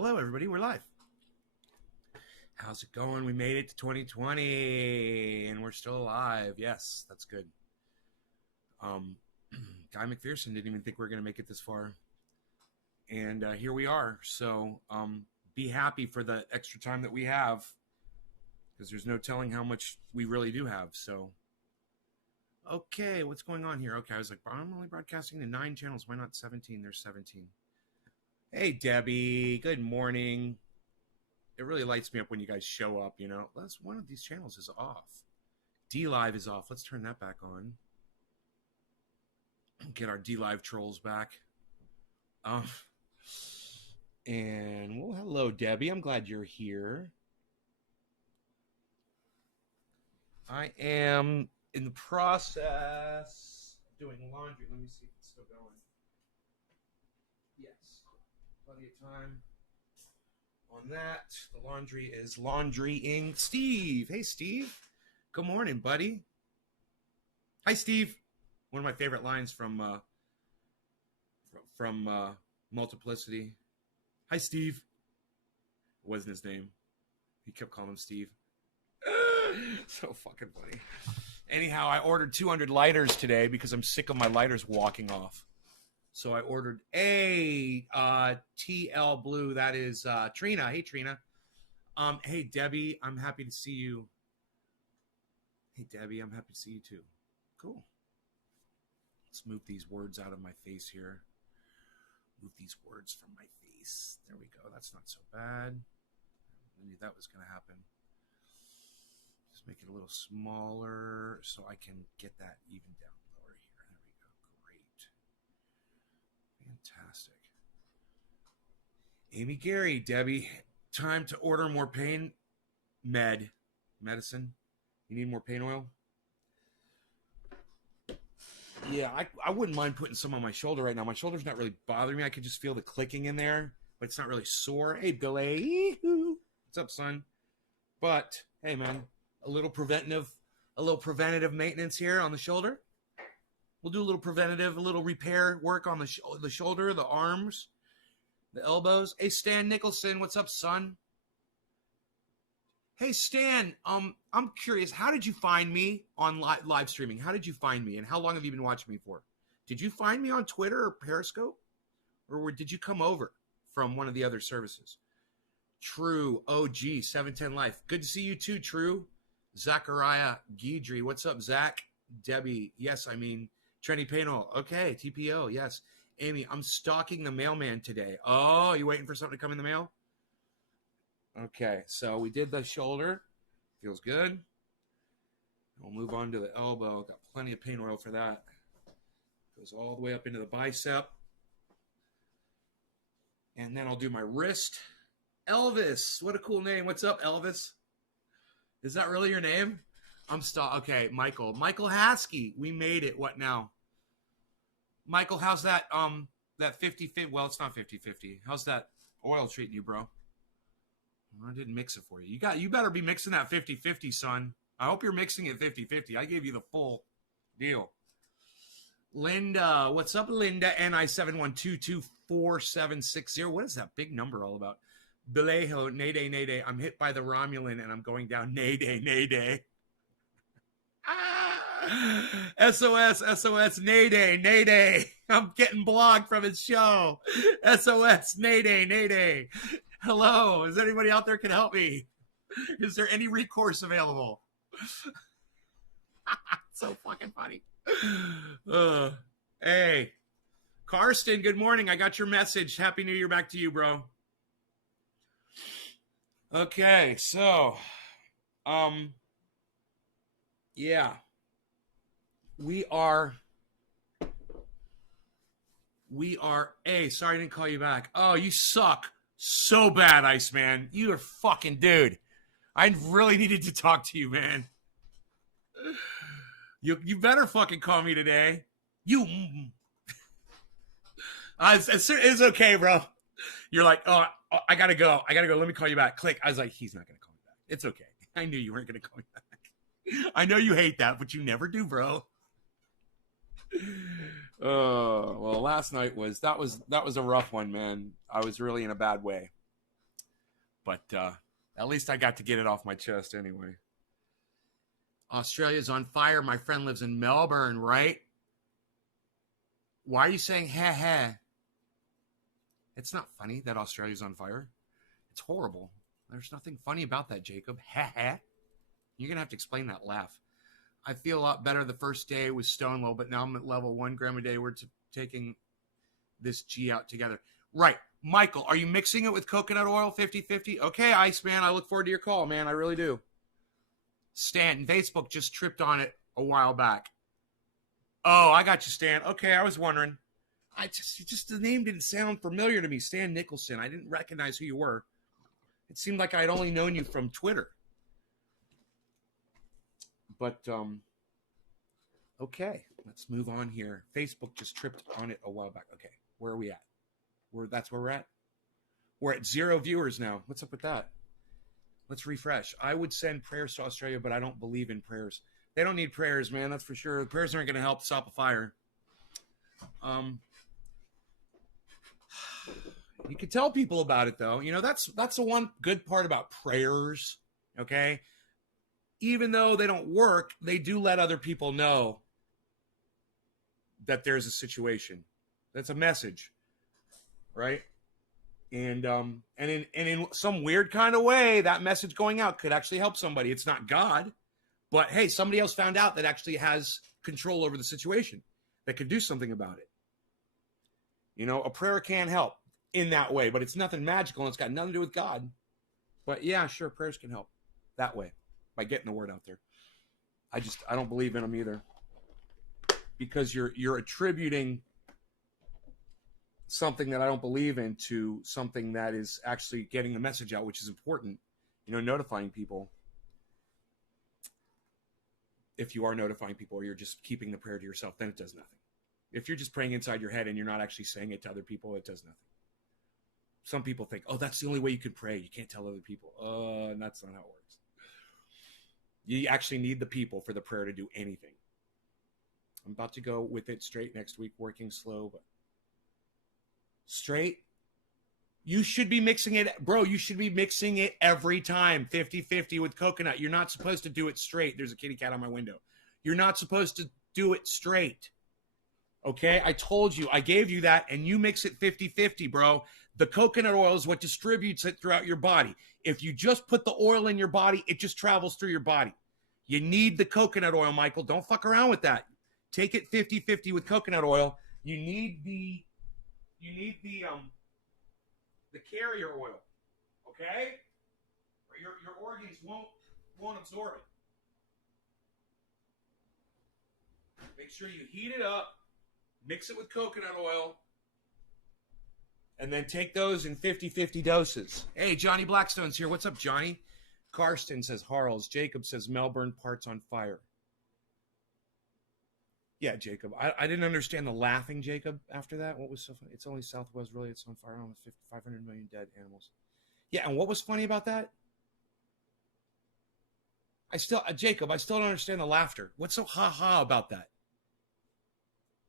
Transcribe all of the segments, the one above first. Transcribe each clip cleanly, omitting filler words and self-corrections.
Hello, everybody. We're live. How's it going? We made it to 2020, and we're still alive. Yes, that's good. Guy McPherson didn't even think we were going to make it this far, and here we are. So be happy for the extra time that we have, because there's no telling how much we really do have. So, okay, what's going on here? Okay, I was like, I'm only broadcasting to 9 channels. Why not 17? There's 17. Hey, Debbie. Good morning. It really lights me up when you guys show up, you know. That's one of these channels is off. D-Live is off. Let's turn that back on. Get our D-Live trolls back. And, well, hello, Debbie. I'm glad you're here. I am in the process of doing laundry. Let me see if it's still going. Yes. Plenty of time on that. The laundry is laundrying. Steve. Hey, Steve. Good morning, buddy. Hi, Steve. One of my favorite lines from Multiplicity. Hi, Steve. It wasn't his name. He kept calling him Steve. So fucking funny. Anyhow, I ordered 200 lighters today because I'm sick of my lighters walking off. So I ordered a TL Blue. That is Trina. Hey, Trina. Hey, Debbie. I'm happy to see you. Hey, Debbie. I'm happy to see you too. Cool. Let's move these words out of my face here. Move these words from my face. There we go. That's not so bad. I knew that was going to happen. Just make it a little smaller so I can get that even down lower here. There we go. Great. Fantastic. Amy Gary, Debbie, time to order more pain medicine. You need more pain oil? Yeah, I wouldn't mind putting some on my shoulder right now. My shoulder's not really bothering me. I could just feel the clicking in there, but it's not really sore. Hey, Billy. What's up, son? But, hey, man, a little preventative maintenance here on the shoulder. We'll do a little repair work on the shoulder, the arms, the elbows. Hey, Stan Nicholson, what's up, son? Hey, Stan, I'm curious. How did you find me on live streaming? How did you find me, and how long have you been watching me for? Did you find me on Twitter or Periscope, or did you come over from one of the other services? True, OG, 710 Life. Good to see you too, True. Zachariah Guidry, what's up, Zach? Debbie, yes, I mean, Trendy Painol. Okay, TPO, yes. Amy, I'm stalking the mailman today. Oh, you waiting for something to come in the mail? Okay, so we did the shoulder. Feels good. We'll move on to the elbow. Got plenty of paint oil for that. Goes all the way up into the bicep. And then I'll do my wrist. Elvis, what a cool name. What's up, Elvis? Is that really your name? Okay, Michael. Michael Haskey. We made it. What now? Michael, how's that 50-50? Well, it's not 50-50. How's that oil treating you, bro? I didn't mix it for you. You better be mixing that 50-50, son. I hope you're mixing it 50-50. I gave you the full deal. Linda, what's up, Linda? NI71224760. What is that big number all about? Belejo, Nade. I'm hit by the Romulan and I'm going down. Nade. SOS, Nade. I'm getting blocked from his show. SOS, Nade. Hello, is anybody out there can help me? Is there any recourse available? So fucking funny. Hey, Karsten, good morning. I got your message. Happy New Year back to you, bro. Okay, so, yeah. We are, hey, sorry I didn't call you back. Oh, you suck. So bad, Iceman. You are fucking dude. I really needed to talk to you, man. You better fucking call me today. It's okay, bro. You're like, oh, I gotta go. Let me call you back. Click. I was like, he's not gonna call me back. It's okay. I knew you weren't gonna call me back. I know you hate that, but you never do, bro. Oh, well, last night was a rough one, man. I was really in a bad way. But at least I got to get it off my chest anyway. Australia's on fire. My friend lives in Melbourne, right? Why are you saying ha ha? It's not funny that Australia's on fire. It's horrible. There's nothing funny about that, Jacob. Ha ha. You're going to have to explain that laugh. I feel a lot better the first day with stone low, but now I'm at level 1 gram a day. We're taking this G out together. Right. Michael, are you mixing it with coconut oil 50-50? Okay, Iceman, I look forward to your call, man. I really do. Stan, Facebook just tripped on it a while back. Oh, I got you, Stan. Okay, I was wondering. Just the name didn't sound familiar to me, Stan Nicholson. I didn't recognize who you were. It seemed like I'd only known you from Twitter. But, okay, let's move on here. Facebook just tripped on it a while back. Okay, where are we at? That's where we're at? We're at 0 viewers now. What's up with that? Let's refresh. I would send prayers to Australia, but I don't believe in prayers. They don't need prayers, man. That's for sure. Prayers aren't going to help stop a fire. You can tell people about it, though. You know, that's the one good part about prayers, okay? Even though they don't work, they do let other people know that there's a situation. That's a message, right? And in some weird kind of way, that message going out could actually help somebody. It's not God, but hey, somebody else found out that actually has control over the situation, that could do something about it. You know, a prayer can help in that way, but it's nothing magical and it's got nothing to do with God. But yeah, sure, prayers can help that way by getting the word out there. I don't believe in them either, because you're attributing something that I don't believe in to something that is actually getting the message out, which is important. You know, notifying people. If you are notifying people or you're just keeping the prayer to yourself, then it does nothing. If you're just praying inside your head and you're not actually saying it to other people, it does nothing. Some people think, oh, that's the only way you can pray. You can't tell other people. And that's not how it works. You actually need the people for the prayer to do anything. I'm about to go with it straight next week, working slow, but straight. You should be mixing it, bro. You should be mixing it every time, 50-50 with coconut. You're not supposed to do it straight. There's a kitty cat on my window. You're not supposed to do it straight. Okay? I told you. I gave you that, and you mix it 50-50, bro. The coconut oil is what distributes it throughout your body. If you just put the oil in your body, it just travels through your body. You need the coconut oil, Michael. Don't fuck around with that. Take it 50-50 with coconut oil. You need the carrier oil, okay? Or your organs won't absorb it. Make sure you heat it up, mix it with coconut oil, and then take those in 50-50 doses. Hey, Johnny Blackstone's here. What's up, Johnny? Karsten says Harles. Jacob says Melbourne parts on fire. Yeah, Jacob. I didn't understand the laughing, Jacob, after that. What was so funny? It's only Southwest, really. It's on fire, almost 500 million dead animals. Yeah, and what was funny about that? Jacob, I still don't understand the laughter. What's so ha-ha about that?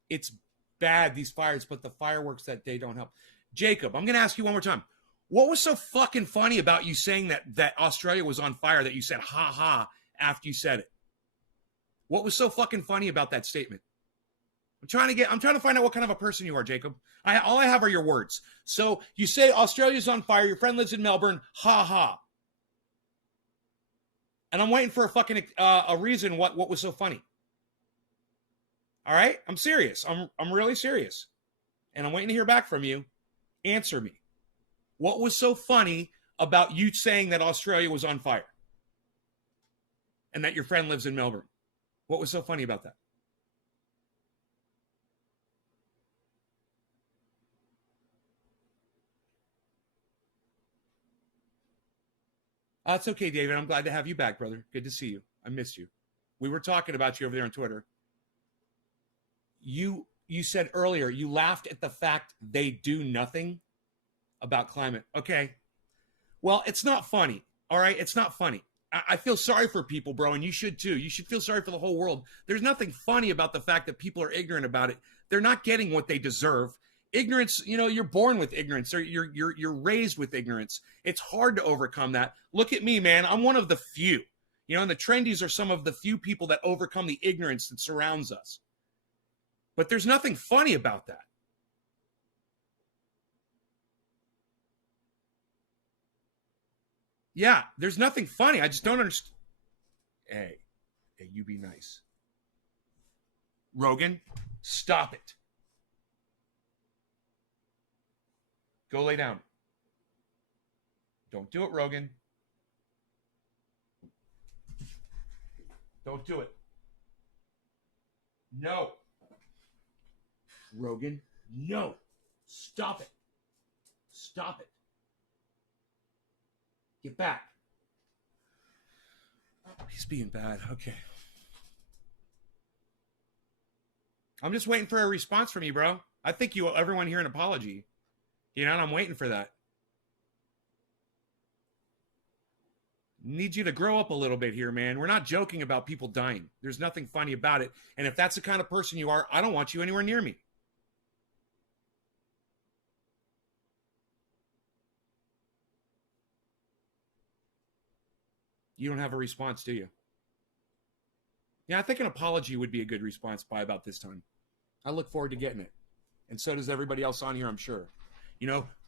It's bad, these fires, but the fireworks that day don't help. Jacob, I'm going to ask you one more time. What was so fucking funny about you saying that Australia was on fire, that you said ha-ha after you said it? What was so fucking funny about that statement? I'm trying to find out what kind of a person you are, Jacob. All I have are your words. So you say Australia's on fire. Your friend lives in Melbourne. Ha ha. And I'm waiting for a reason. What was so funny? All right, I'm serious. I'm really serious, and I'm waiting to hear back from you. Answer me. What was so funny about you saying that Australia was on fire, and that your friend lives in Melbourne? What was so funny about that? It's okay, David. I'm glad to have you back, brother. Good to see you. I missed you. We were talking about you over there on Twitter. You said earlier, you laughed at the fact they do nothing about climate. Okay. Well, it's not funny. All right? It's not funny. I feel sorry for people, bro, and you should too. You should feel sorry for the whole world. There's nothing funny about the fact that people are ignorant about it. They're not getting what they deserve. Ignorance, you're born with ignorance, or you're raised with ignorance. It's hard to overcome that. Look at me, man. I'm one of the few. And the trendies are some of the few people that overcome the ignorance that surrounds us. But there's nothing funny about that. Yeah, there's nothing funny. I just don't understand. Hey, you be nice. Rogan, stop it. Go lay down. Don't do it, Rogan. Don't do it. No. Rogan, no. Stop it. Stop it. Get back. He's being bad. Okay. I'm just waiting for a response from you, bro. I think you owe everyone here an apology. And I'm waiting for that. Need you to grow up a little bit here, man. We're not joking about people dying. There's nothing funny about it. And if that's the kind of person you are, I don't want you anywhere near me. You don't have a response, do you? Yeah, I think an apology would be a good response by about this time. I look forward to getting it. And so does everybody else on here, I'm sure.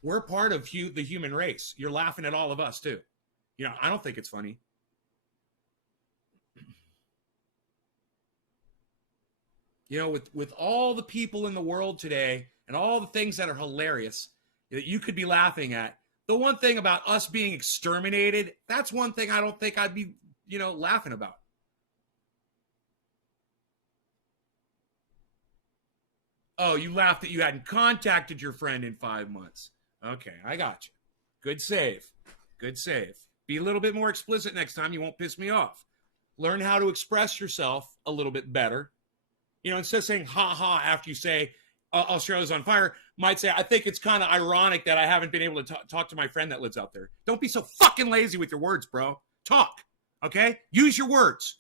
We're part of the human race. You're laughing at all of us, too. I don't think it's funny. With all the people in the world today and all the things that are hilarious that you could be laughing at, the one thing about us being exterminated, that's one thing I don't think I'd be, laughing about. Oh, you laughed that you hadn't contacted your friend in 5 months. Okay, I got you. Good save. Good save. Be a little bit more explicit next time. You won't piss me off. Learn how to express yourself a little bit better. Instead of saying ha ha after you say Australia's on fire, might say, I think it's kind of ironic that I haven't been able to talk to my friend that lives out there. Don't be so fucking lazy with your words, bro. Talk, okay? Use your words.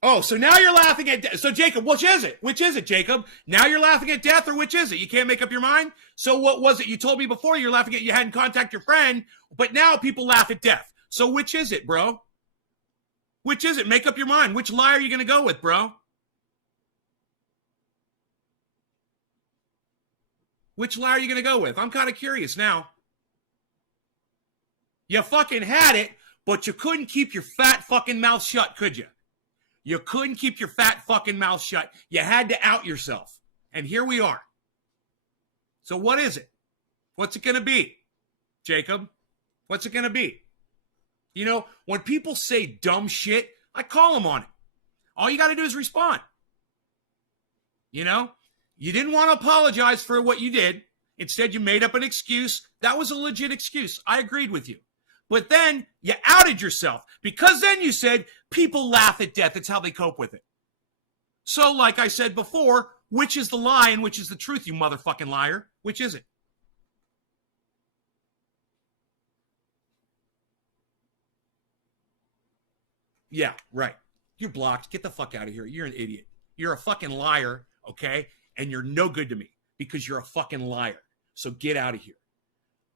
Oh, so now you're laughing at death. So, Jacob, which is it? Which is it, Jacob? Now you're laughing at death, or which is it? You can't make up your mind? So what was it? You told me before you're laughing at you hadn't contacted your friend, but now people laugh at death. So which is it, bro? Which is it? Make up your mind. Which lie are you going to go with, bro? Which lie are you going to go with? I'm kind of curious now. You fucking had it, but you couldn't keep your fat fucking mouth shut, could you? You couldn't keep your fat fucking mouth shut. You had to out yourself. And here we are. So what is it? What's it going to be, Jacob? What's it going to be? When people say dumb shit, I call them on it. All you got to do is respond. You didn't want to apologize for what you did. Instead, you made up an excuse. That was a legit excuse. I agreed with you. But then you outed yourself because then you said people laugh at death. It's how they cope with it. So like I said before, which is the lie and which is the truth, you motherfucking liar? Which is it? Yeah, right. You're blocked. Get the fuck out of here. You're an idiot. You're a fucking liar, okay? And you're no good to me because you're a fucking liar. So get out of here.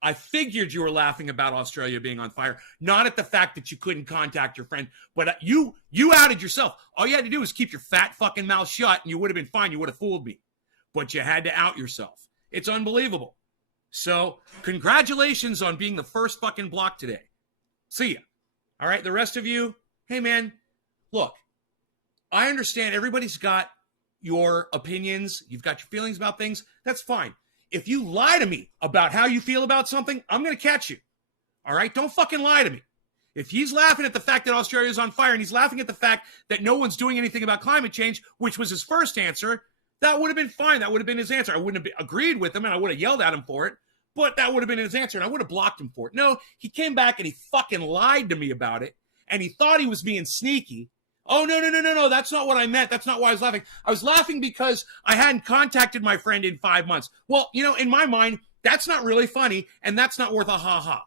I figured you were laughing about Australia being on fire, not at the fact that you couldn't contact your friend, but you outed yourself. All you had to do was keep your fat fucking mouth shut and you would have been fine. You would have fooled me. But you had to out yourself. It's unbelievable. So congratulations on being the first fucking block today. See ya. All right, the rest of you, hey man, look, I understand everybody's got your opinions. You've got your feelings about things. That's fine. If you lie to me about how you feel about something, I'm going to catch you. All right? Don't fucking lie to me. If he's laughing at the fact that Australia is on fire and he's laughing at the fact that no one's doing anything about climate change, which was his first answer, that would have been fine. That would have been his answer. I wouldn't have agreed with him and I would have yelled at him for it, but that would have been his answer and I would have blocked him for it. No, he came back and he fucking lied to me about it and he thought he was being sneaky. Oh, no. That's not what I meant. That's not why I was laughing. I was laughing because I hadn't contacted my friend in 5 months. Well, in my mind, that's not really funny, and that's not worth a ha-ha.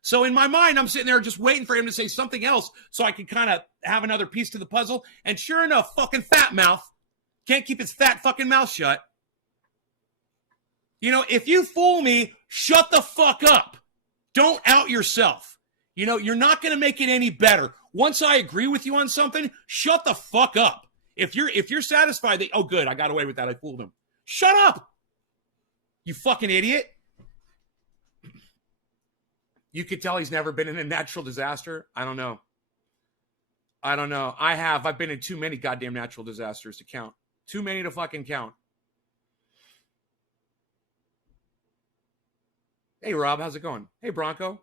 So in my mind, I'm sitting there just waiting for him to say something else so I can kind of have another piece to the puzzle. And sure enough, fucking fat mouth Can't keep his fat fucking mouth shut. You know, if you fool me, shut the fuck up. Don't out yourself. You know, you're not going to make it any better. Once I agree with you on something, shut the fuck up. If you're satisfied that, oh, good, I got away with that, I fooled him. Shut up. You fucking idiot. You could tell he's never been in a natural disaster. I don't know. I've been in too many goddamn natural disasters to count. Too many to fucking count. Hey, Rob, how's it going? Hey, Bronco.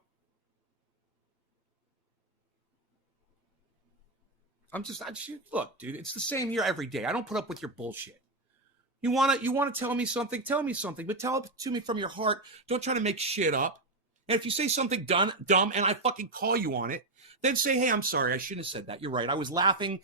Look, dude, it's the same here every day. I don't put up with your bullshit. You want to tell me something? Tell me something, but tell it to me from your heart. Don't try to make shit up. And if you say something dumb and I fucking call you on it, then say, hey, I'm sorry. I shouldn't have said that. You're right. I was laughing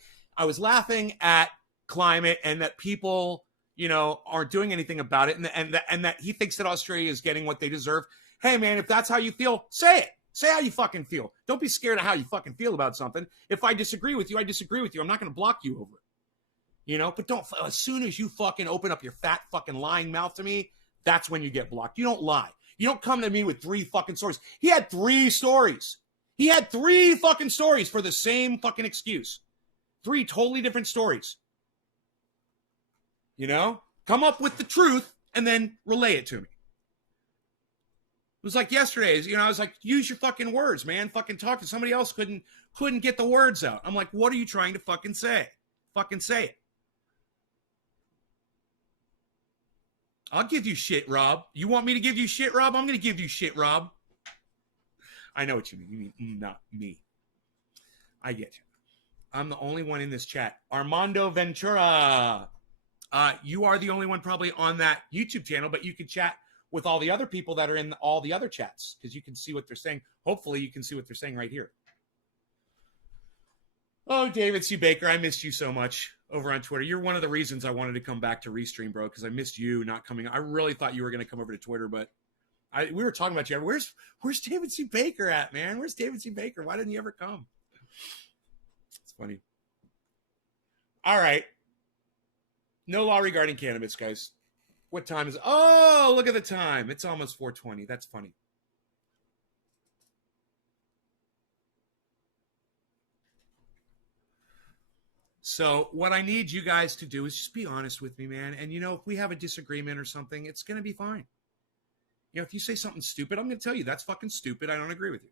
at climate and that people, you know, aren't doing anything about it. And that he thinks that Australia is getting what they deserve. Hey, man, if that's how you feel, say it. Say how you fucking feel. Don't be scared of how you fucking feel about something. If I disagree with you, I disagree with you. I'm not going to block you over it. You know, but don't, as soon as you fucking open up your fat fucking lying mouth to me, that's when you get blocked. You don't lie. You don't come to me with 3 fucking stories. He had 3 stories. He had 3 fucking stories for the same fucking excuse. 3 totally different stories. You know? Come up with the truth and then relay it to me. It was like yesterday's, you know, I was like, use your fucking words, man. Fucking talk to somebody else couldn't get the words out. I'm like, what are you trying to fucking say? Fucking say it. I'll give you shit, Rob. You want me to give you shit, Rob? I'm going to give you shit, Rob. I know what you mean. You mean not me. I get you. I'm the only one in this chat. Armando Ventura. You are the only one probably on that YouTube channel, but you can chat with all the other people that are in all the other chats because you can see what they're saying. Hopefully you can see what they're saying right here. Oh, David C. Baker, I missed you so much over on Twitter. You're one of the reasons I wanted to come back to Restream, bro, because I missed you not coming. I really thought you were going to come over to Twitter, but we were talking about you. Where's David C. Baker at, man? Where's David C. Baker? Why didn't he ever come? It's funny. All right. No law regarding cannabis, guys. What time is it? Oh, look at the time. It's almost 4:20. That's funny. So what I need you guys to do is just be honest with me, man. And, you know, if we have a disagreement or something, it's going to be fine. You know, if you say something stupid, I'm going to tell you that's fucking stupid. I don't agree with you.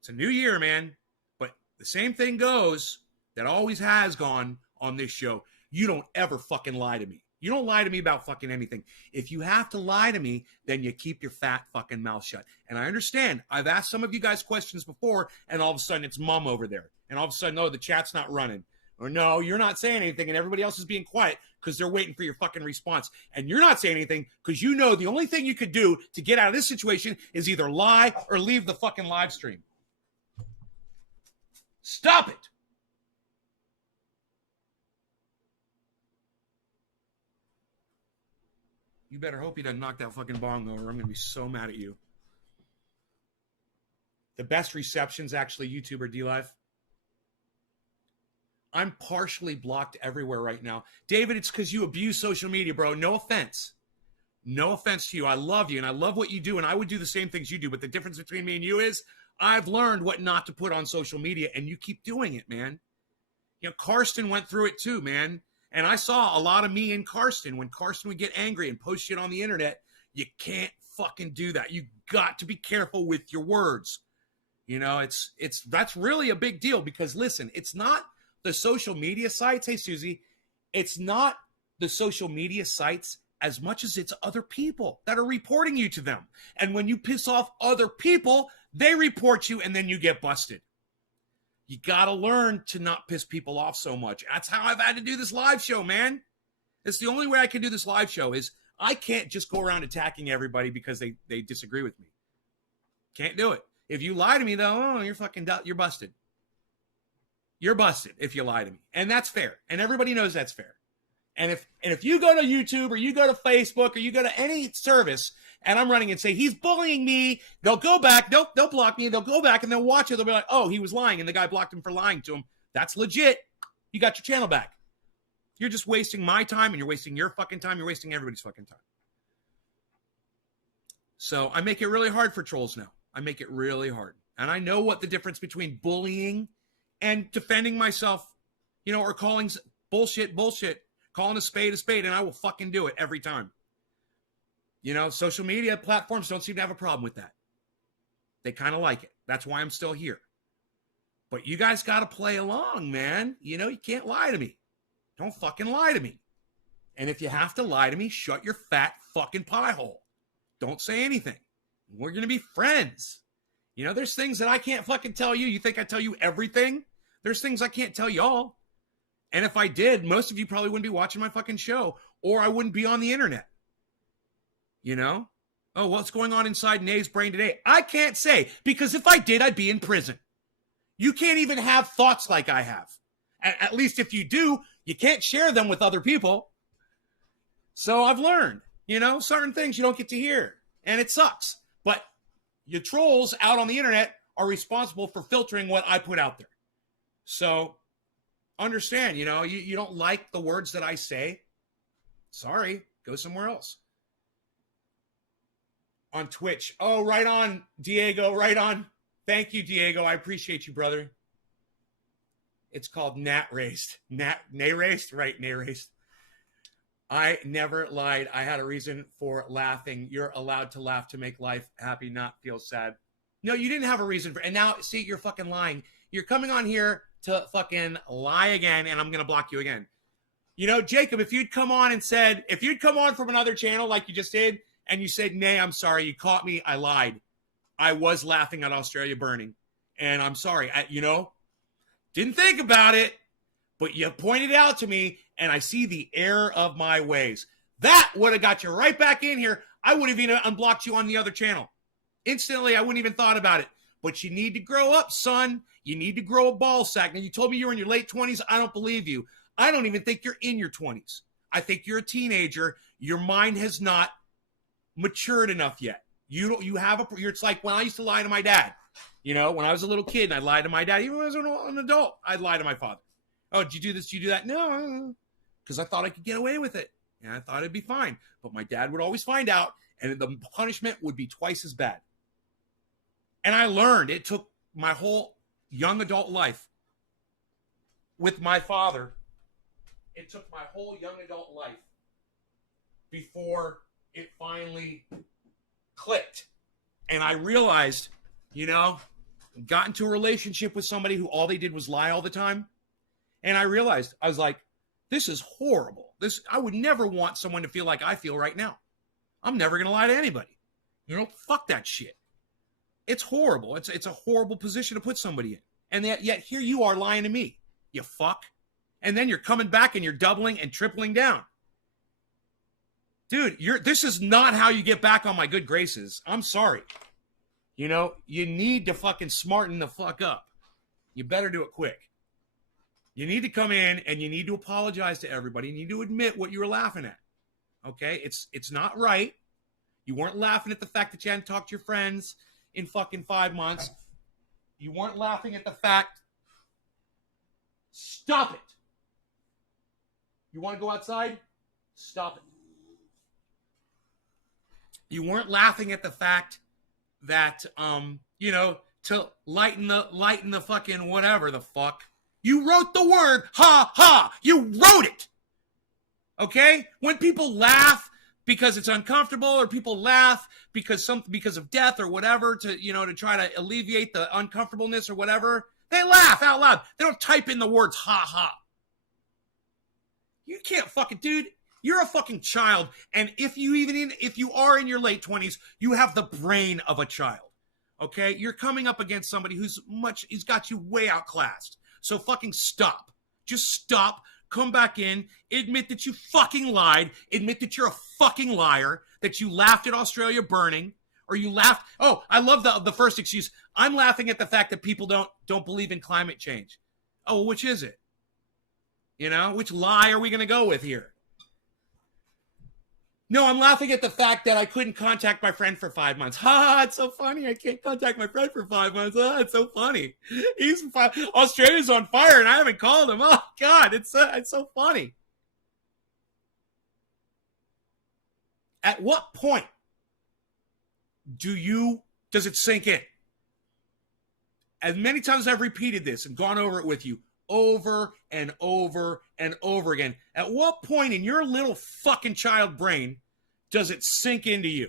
It's a new year, man. But the same thing goes that always has gone on this show. You don't ever fucking lie to me. You don't lie to me about fucking anything. If you have to lie to me, then you keep your fat fucking mouth shut. And I understand. I've asked some of you guys questions before, and all of a sudden it's mom over there. And all of a sudden, no, the chat's not running. Or no, you're not saying anything, and everybody else is being quiet because they're waiting for your fucking response. And you're not saying anything because you know the only thing you could do to get out of this situation is either lie or leave the fucking live stream. Stop it. You better hope he doesn't knock that fucking bong over. I'm going to be so mad at you. The best receptions, actually, YouTube or DLive. I'm partially blocked everywhere right now. David, it's because you abuse social media, bro. No offense. No offense to you. I love you, and I love what you do, and I would do the same things you do. But the difference between me and you is I've learned what not to put on social media, and you keep doing it, man. You know, Karsten went through it too, man. And I saw a lot of me in Karsten. When Karsten would get angry and post shit on the internet, you can't fucking do that. You got to be careful with your words. You know, that's really a big deal because, listen, it's not the social media sites. Hey, Susie, it's not the social media sites as much as it's other people that are reporting you to them. And when you piss off other people, they report you and then you get busted. You got to learn to not piss people off so much. That's how I've had to do this live show, man. It's the only way I can do this live show is I can't just go around attacking everybody because they disagree with me. Can't do it. If you lie to me, though, oh, you're busted. You're busted if you lie to me. And that's fair. And everybody knows that's fair. And if you go to YouTube or you go to Facebook or you go to any service and I'm running and say, he's bullying me, they'll go back, they'll block me, they'll go back and they'll watch it. They'll be like, oh, he was lying and the guy blocked him for lying to him. That's legit. You got your channel back. You're just wasting my time, and you're wasting your fucking time. You're wasting everybody's fucking time. So I make it really hard for trolls now. I make it really hard. And I know what the difference between bullying and defending myself, you know, or calling bullshit, calling a spade, and I will fucking do it every time. You know, social media platforms don't seem to have a problem with that. They kind of like it. That's why I'm still here. But you guys got to play along, man. You know, you can't lie to me. Don't fucking lie to me. And if you have to lie to me, shut your fat fucking pie hole. Don't say anything. We're going to be friends. You know, there's things that I can't fucking tell you. You think I tell you everything? There's things I can't tell y'all. And if I did, most of you probably wouldn't be watching my fucking show, or I wouldn't be on the internet. You know? Oh, what's going on inside Nave's brain today? I can't say, because if I did, I'd be in prison. You can't even have thoughts like I have. At least if you do, you can't share them with other people. So I've learned, you know, certain things you don't get to hear, and it sucks. But your trolls out on the internet are responsible for filtering what I put out there. So understand, you know, you don't like the words that I say. Sorry, go somewhere else. On Twitch. Oh, right on, Diego, right on. Thank you, Diego. I appreciate you, brother. It's called Nat Raced. Nay Raced? Right, Nay Raced. I never lied. I had a reason for laughing. You're allowed to laugh to make life happy, not feel sad. No, you didn't have a reason for. And now, see, you're fucking lying. You're coming on here to fucking lie again, and I'm going to block you again. You know, Jacob, if you'd come on from another channel like you just did, and you said, Nay, I'm sorry, you caught me, I lied. I was laughing at Australia burning. And I'm sorry, didn't think about it, but you pointed out to me, and I see the error of my ways. That would have got you right back in here. I would have even unblocked you on the other channel. Instantly, I wouldn't even thought about it. But you need to grow up, son. You need to grow a ball sack. Now, you told me you were in your late 20s. I don't believe you. I don't even think you're in your 20s. I think you're a teenager. Your mind has not matured enough yet. It's like when I used to lie to my dad. You know, when I was a little kid and I'd lie to my dad, even when I was an adult, I'd lie to my father. Oh, did you do this? Did you do that? No, because I thought I could get away with it. And I thought it'd be fine. But my dad would always find out, and the punishment would be twice as bad. And I learned. It took my whole young adult life with my father. It took my whole young adult life before it finally clicked. And I realized, you know, got into a relationship with somebody who all they did was lie all the time. And I realized, I was like, this is horrible. I would never want someone to feel like I feel right now. I'm never going to lie to anybody. You know, fuck that shit. It's horrible. It's a horrible position to put somebody in. And yet here you are lying to me, you fuck. And then you're coming back and you're doubling and tripling down. Dude, this is not how you get back on my good graces. I'm sorry. You know, you need to fucking smarten the fuck up. You better do it quick. You need to come in and you need to apologize to everybody. You need to admit what you were laughing at. Okay? It's not right. You weren't laughing at the fact that you hadn't talked to your friends in fucking 5 months. You weren't laughing at the fact. Stop it. You want to go outside? Stop it. You weren't laughing at the fact that, you know, to lighten the fucking whatever the fuck. You wrote the word, ha, ha. You wrote it. Okay? When people laugh because it's uncomfortable, or people laugh because of death or whatever, to try to alleviate the uncomfortableness or whatever, they laugh out loud. They don't type in the words, ha, ha. You can't fucking, dude. You're a fucking child. And if you are in your late 20s, you have the brain of a child. Okay? You're coming up against somebody who's got you way outclassed. So fucking stop. Just stop. Come back in. Admit that you fucking lied. Admit that you're a fucking liar. That you laughed at Australia burning. Or you laughed. Oh, I love the first excuse. I'm laughing at the fact that people don't believe in climate change. Oh, well, which is it? You know, which lie are we going to go with here? No, I'm laughing at the fact that I couldn't contact my friend for 5 months. Ha, it's so funny. I can't contact my friend for 5 months. Oh, it's so funny. Australia's on fire and I haven't called him. Oh, God, it's so funny. At what point does it sink in? As many times as I've repeated this and gone over it with you over and over and over again, at what point in your little fucking child brain does it sink into you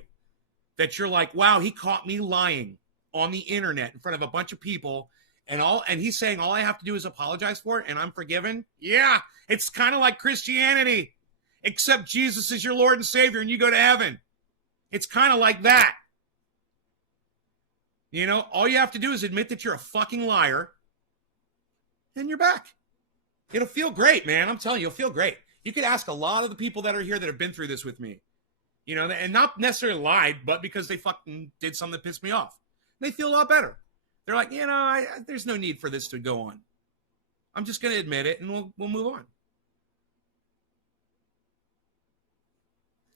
that you're like, wow, he caught me lying on the internet in front of a bunch of people, and he's saying all I have to do is apologize for it and I'm forgiven? Yeah, it's kind of like Christianity, except Jesus is your Lord and Savior and you go to heaven. It's kind of like that. You know, all you have to do is admit that you're a fucking liar and you're back. It'll feel great, man. I'm telling you, it'll feel great. You could ask a lot of the people that are here that have been through this with me, you know, and not necessarily lied, but because they fucking did something that pissed me off. They feel a lot better. They're like, you know, there's no need for this to go on. I'm just going to admit it and we'll move on.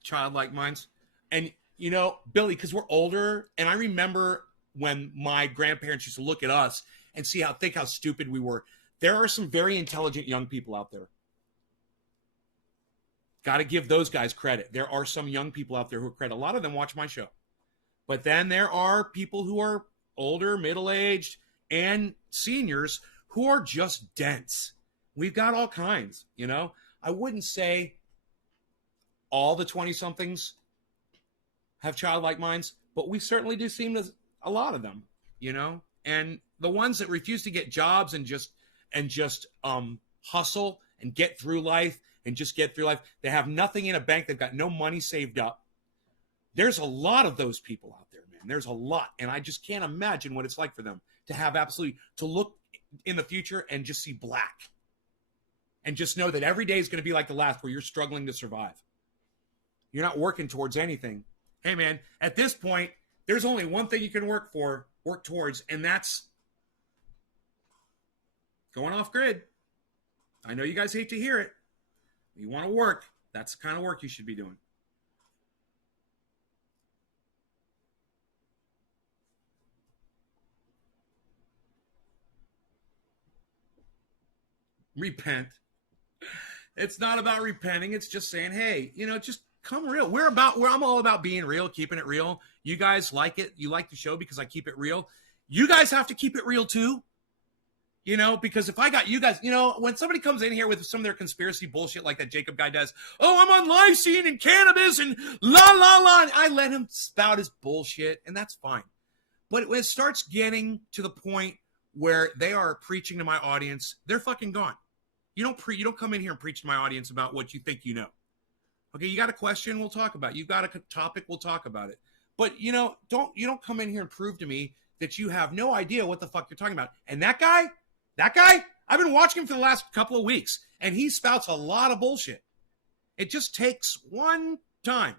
Childlike minds. And, you know, Billy, because we're older, and I remember when my grandparents used to look at us and think how stupid we were. There are some very intelligent young people out there. Got to give those guys credit. There are some young people out there who are credit. A lot of them watch my show. But then there are people who are older, middle-aged, and seniors who are just dense. We've got all kinds, you know. I wouldn't say all the 20-somethings have childlike minds, but we certainly do seem to a lot of them, you know. And the ones that refuse to get jobs and just hustle and get through life, they have nothing in a bank, they've got no money saved up. There's a lot of those people out there, man. There's a lot, and I just can't imagine what it's like for them to look in the future and just see black and just know that every day is going to be like the last, where you're struggling to survive. You're not working towards anything. Hey, man, at this point, there's only one thing you can work towards, and that's going off grid. I know you guys hate to hear it. You want to work. That's the kind of work you should be doing. Repent. It's not about repenting. It's just saying, hey, you know, just come real. I'm all about being real, keeping it real. You guys like it. You like the show because I keep it real. You guys have to keep it real too. You know, because if I got you guys, you know, when somebody comes in here with some of their conspiracy bullshit like that Jacob guy does, oh, I'm on lysine and cannabis and la, la, la. And I let him spout his bullshit, and that's fine. But when it starts getting to the point where they are preaching to my audience, they're fucking gone. You don't come in here and preach to my audience about what you think you know. Okay, you got a question, we'll talk about it. You've got a topic, we'll talk about it. But you don't come in here and prove to me that you have no idea what the fuck you're talking about. And that guy, I've been watching him for the last couple of weeks, and he spouts a lot of bullshit. It just takes one time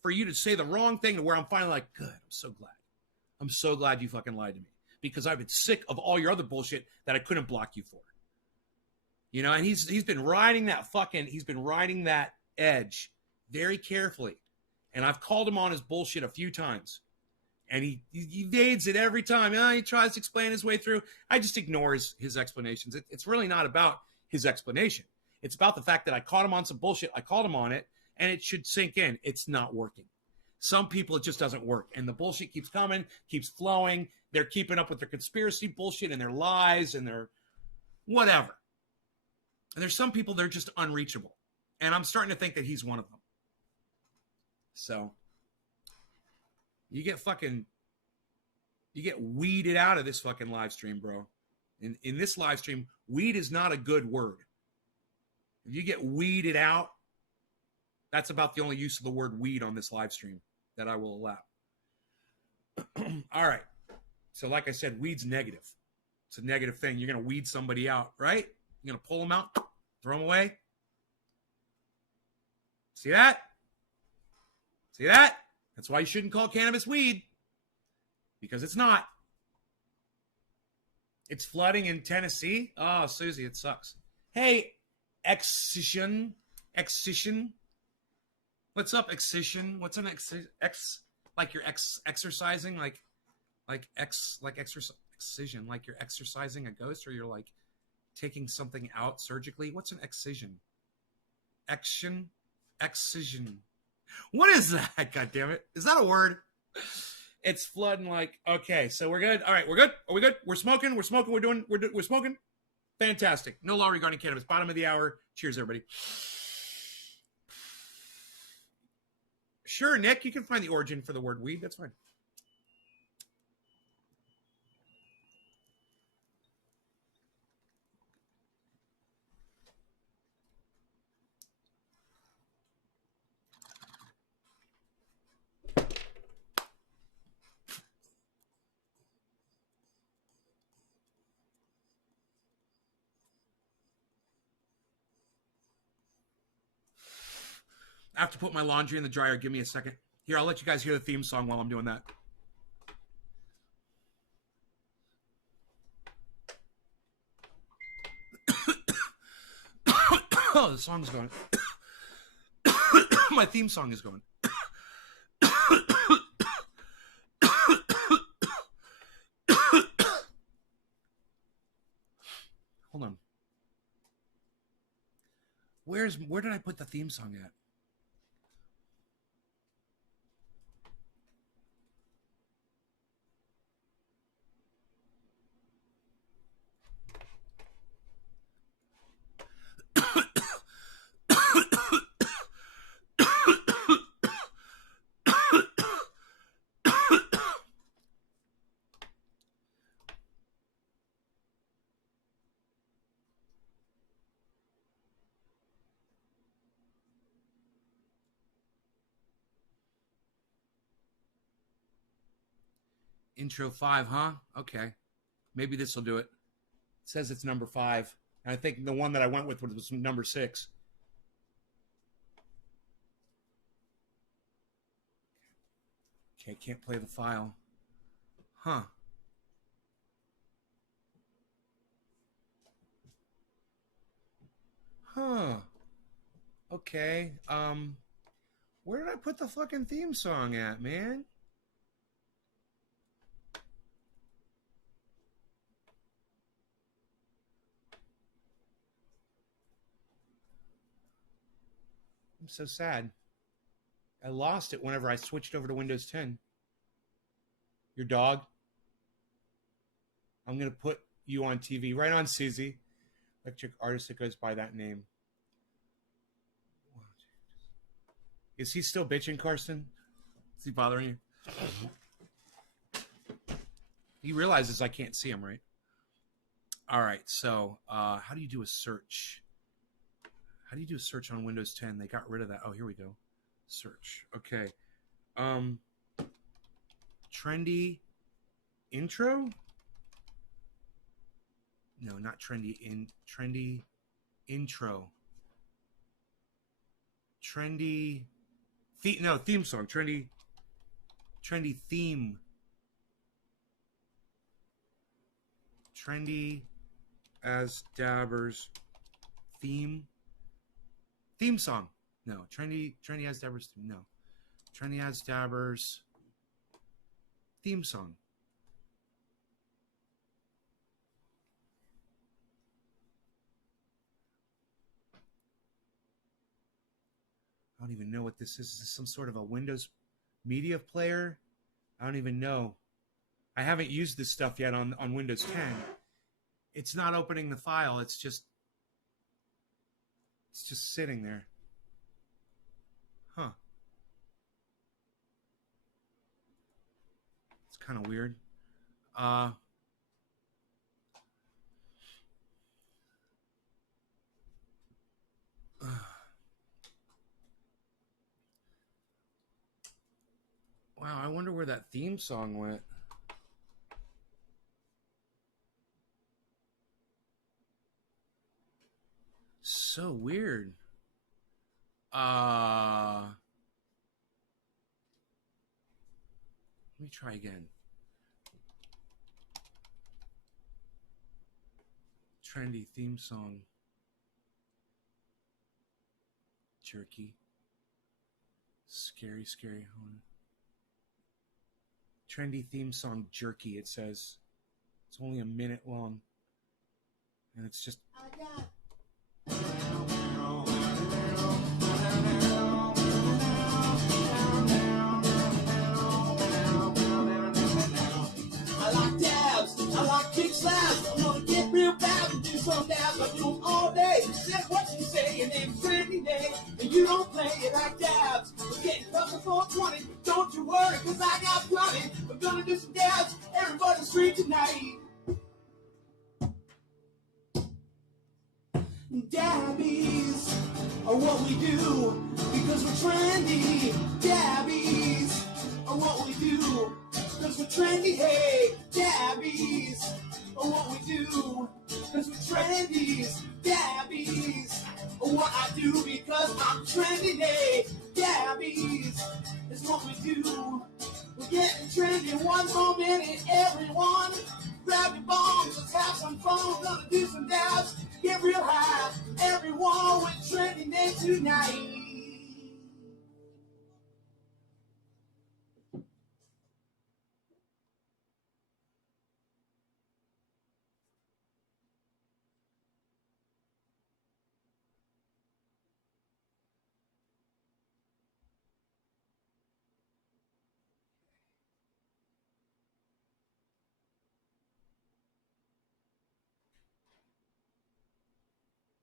for you to say the wrong thing to where I'm finally like, good, I'm so glad. I'm so glad you fucking lied to me, because I've been sick of all your other bullshit that I couldn't block you for. You know, and he's been riding that edge very carefully. And I've called him on his bullshit a few times. And he evades it every time. He tries to explain his way through. I just ignore his explanations. It's really not about his explanation. It's about the fact that I caught him on some bullshit. I called him on it, and it should sink in. It's not working. Some people, it just doesn't work. And the bullshit keeps coming, keeps flowing. They're keeping up with their conspiracy bullshit and their lies and their whatever. And there's some people, they're just unreachable. And I'm starting to think that he's one of them. So you get weeded out of this fucking live stream, bro. In this live stream, weed is not a good word. If you get weeded out, that's about the only use of the word weed on this live stream that I will allow. All right. So like I said, weed's negative. It's a negative thing. You're going to weed somebody out, right? You're going to pull them out, throw them away. See that? See that? That's why you shouldn't call cannabis weed, because it's not. It's flooding in Tennessee. Oh, Susie, it sucks. Hey, Excision. What's up, Excision? What's an like you're exercising, like excision, like you're exercising a ghost, or you're like taking something out surgically. What's an excision? Excision. What is that? God damn it. Is that a word? It's flooding like, okay, so we're good. All right, we're good. Are we good? We're smoking. We're smoking. Fantastic. No law regarding cannabis. Bottom of the hour. Cheers, everybody. Sure, Nick, you can find the origin for the word weed. That's fine. I have to put my laundry in the dryer. Give me a second. Here, I'll let you guys hear the theme song while I'm doing that. Oh, the song's going. My theme song is going. Hold on. Where did I put the theme song at? Intro 5, huh? Okay. Maybe this will do it. It says it's number 5. And I think the one that I went with was number 6. Okay, can't play the file. Huh. Huh. Okay. Where did I put the fucking theme song at, man? I'm so sad. I lost it whenever I switched over to Windows 10. Your dog. I'm going to put you on TV. Right on, CZ. Electric artist that goes by that name. Is he still bitching, Carson? Is he bothering you? He realizes I can't see him, right? All right, so how do you do a search? How do you do a search on Windows 10? They got rid of that. Oh, here we go. Search. Okay. Trendy intro? No, not trendy trendy intro. Trendy theme song. Trendy theme. Trendy as Dabbers theme song. No, trendy as Dabbers theme. No, trendy as Dabbers theme song. I don't even know what this is. Is this some sort of a Windows media player? I don't even know. I haven't used this stuff yet on Windows 10. It's not opening the file. It's just sitting there. Huh. It's kind of weird. Wow, I wonder where that theme song went. So weird. Let me try again. Trendy theme song. Jerky. Scary. Trendy theme song Jerky, it says. It's only a minute long. And it's just... 420. Don't you worry, cause I got plenty. We're gonna do some dabs, everybody street tonight. Dabbies are what we do because we're trendy. Dabbies are what we do because we're trendy. Hey, dabbies are what we do because we're trendies. Dabbies are what I do because I'm trendy. Hey, dabbies is what we do. We're getting trendy. One more minute, everyone. Grab your bombs, let's have some fun. Gonna do some dabs, get real high. Everyone with trendy day tonight.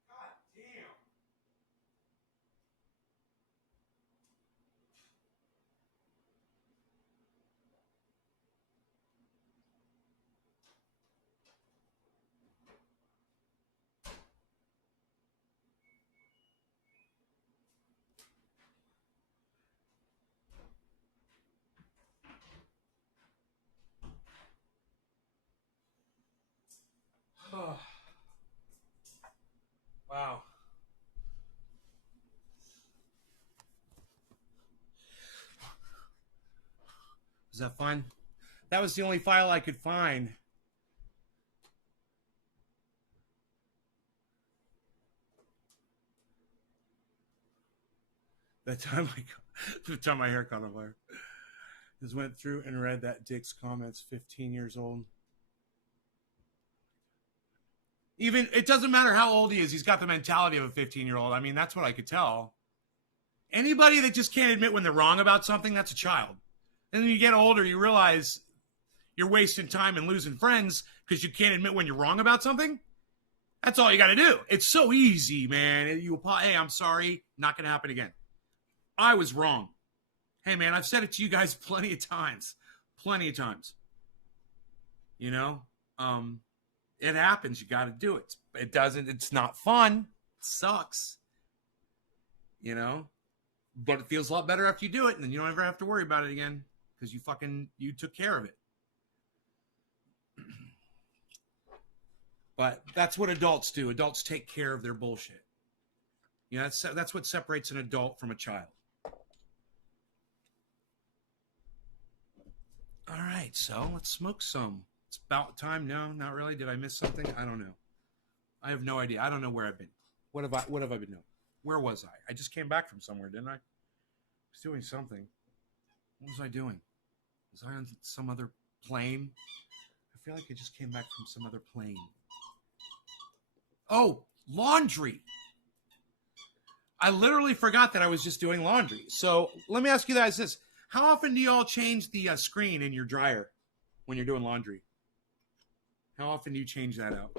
God damn. Wow. Was that fun? That was the only file I could find. The time my hair caught on fire. Just went through and read that Dick's comments. 15 years old. Even it doesn't matter how old he is. He's got the mentality of a 15-year-old. I mean, that's what I could tell. Anybody that just can't admit when they're wrong about something, that's a child. And then you get older, you realize you're wasting time and losing friends because you can't admit when you're wrong about something. That's all you got to do. It's so easy, man. Hey, I'm sorry. Not going to happen again. I was wrong. Hey, man, I've said it to you guys plenty of times. Plenty of times. You know? It happens. You got to do it. It's not fun. It sucks. You know? But it feels a lot better after you do it, and then you don't ever have to worry about it again because you took care of it. But that's what adults do. Adults take care of their bullshit. You know, that's what separates an adult from a child. All right, so let's smoke some. It's about time. No, not really. Did I miss something? I don't know. I have no idea. I don't know where I've been. What have I been doing? Where was I? I just came back from somewhere, didn't I? I was doing something. What was I doing? Was I on some other plane? I feel like I just came back from some other plane. Oh, laundry. I literally forgot that I was just doing laundry. So let me ask you guys this. How often do you all change the screen in your dryer when you're doing laundry? How often do you change that out?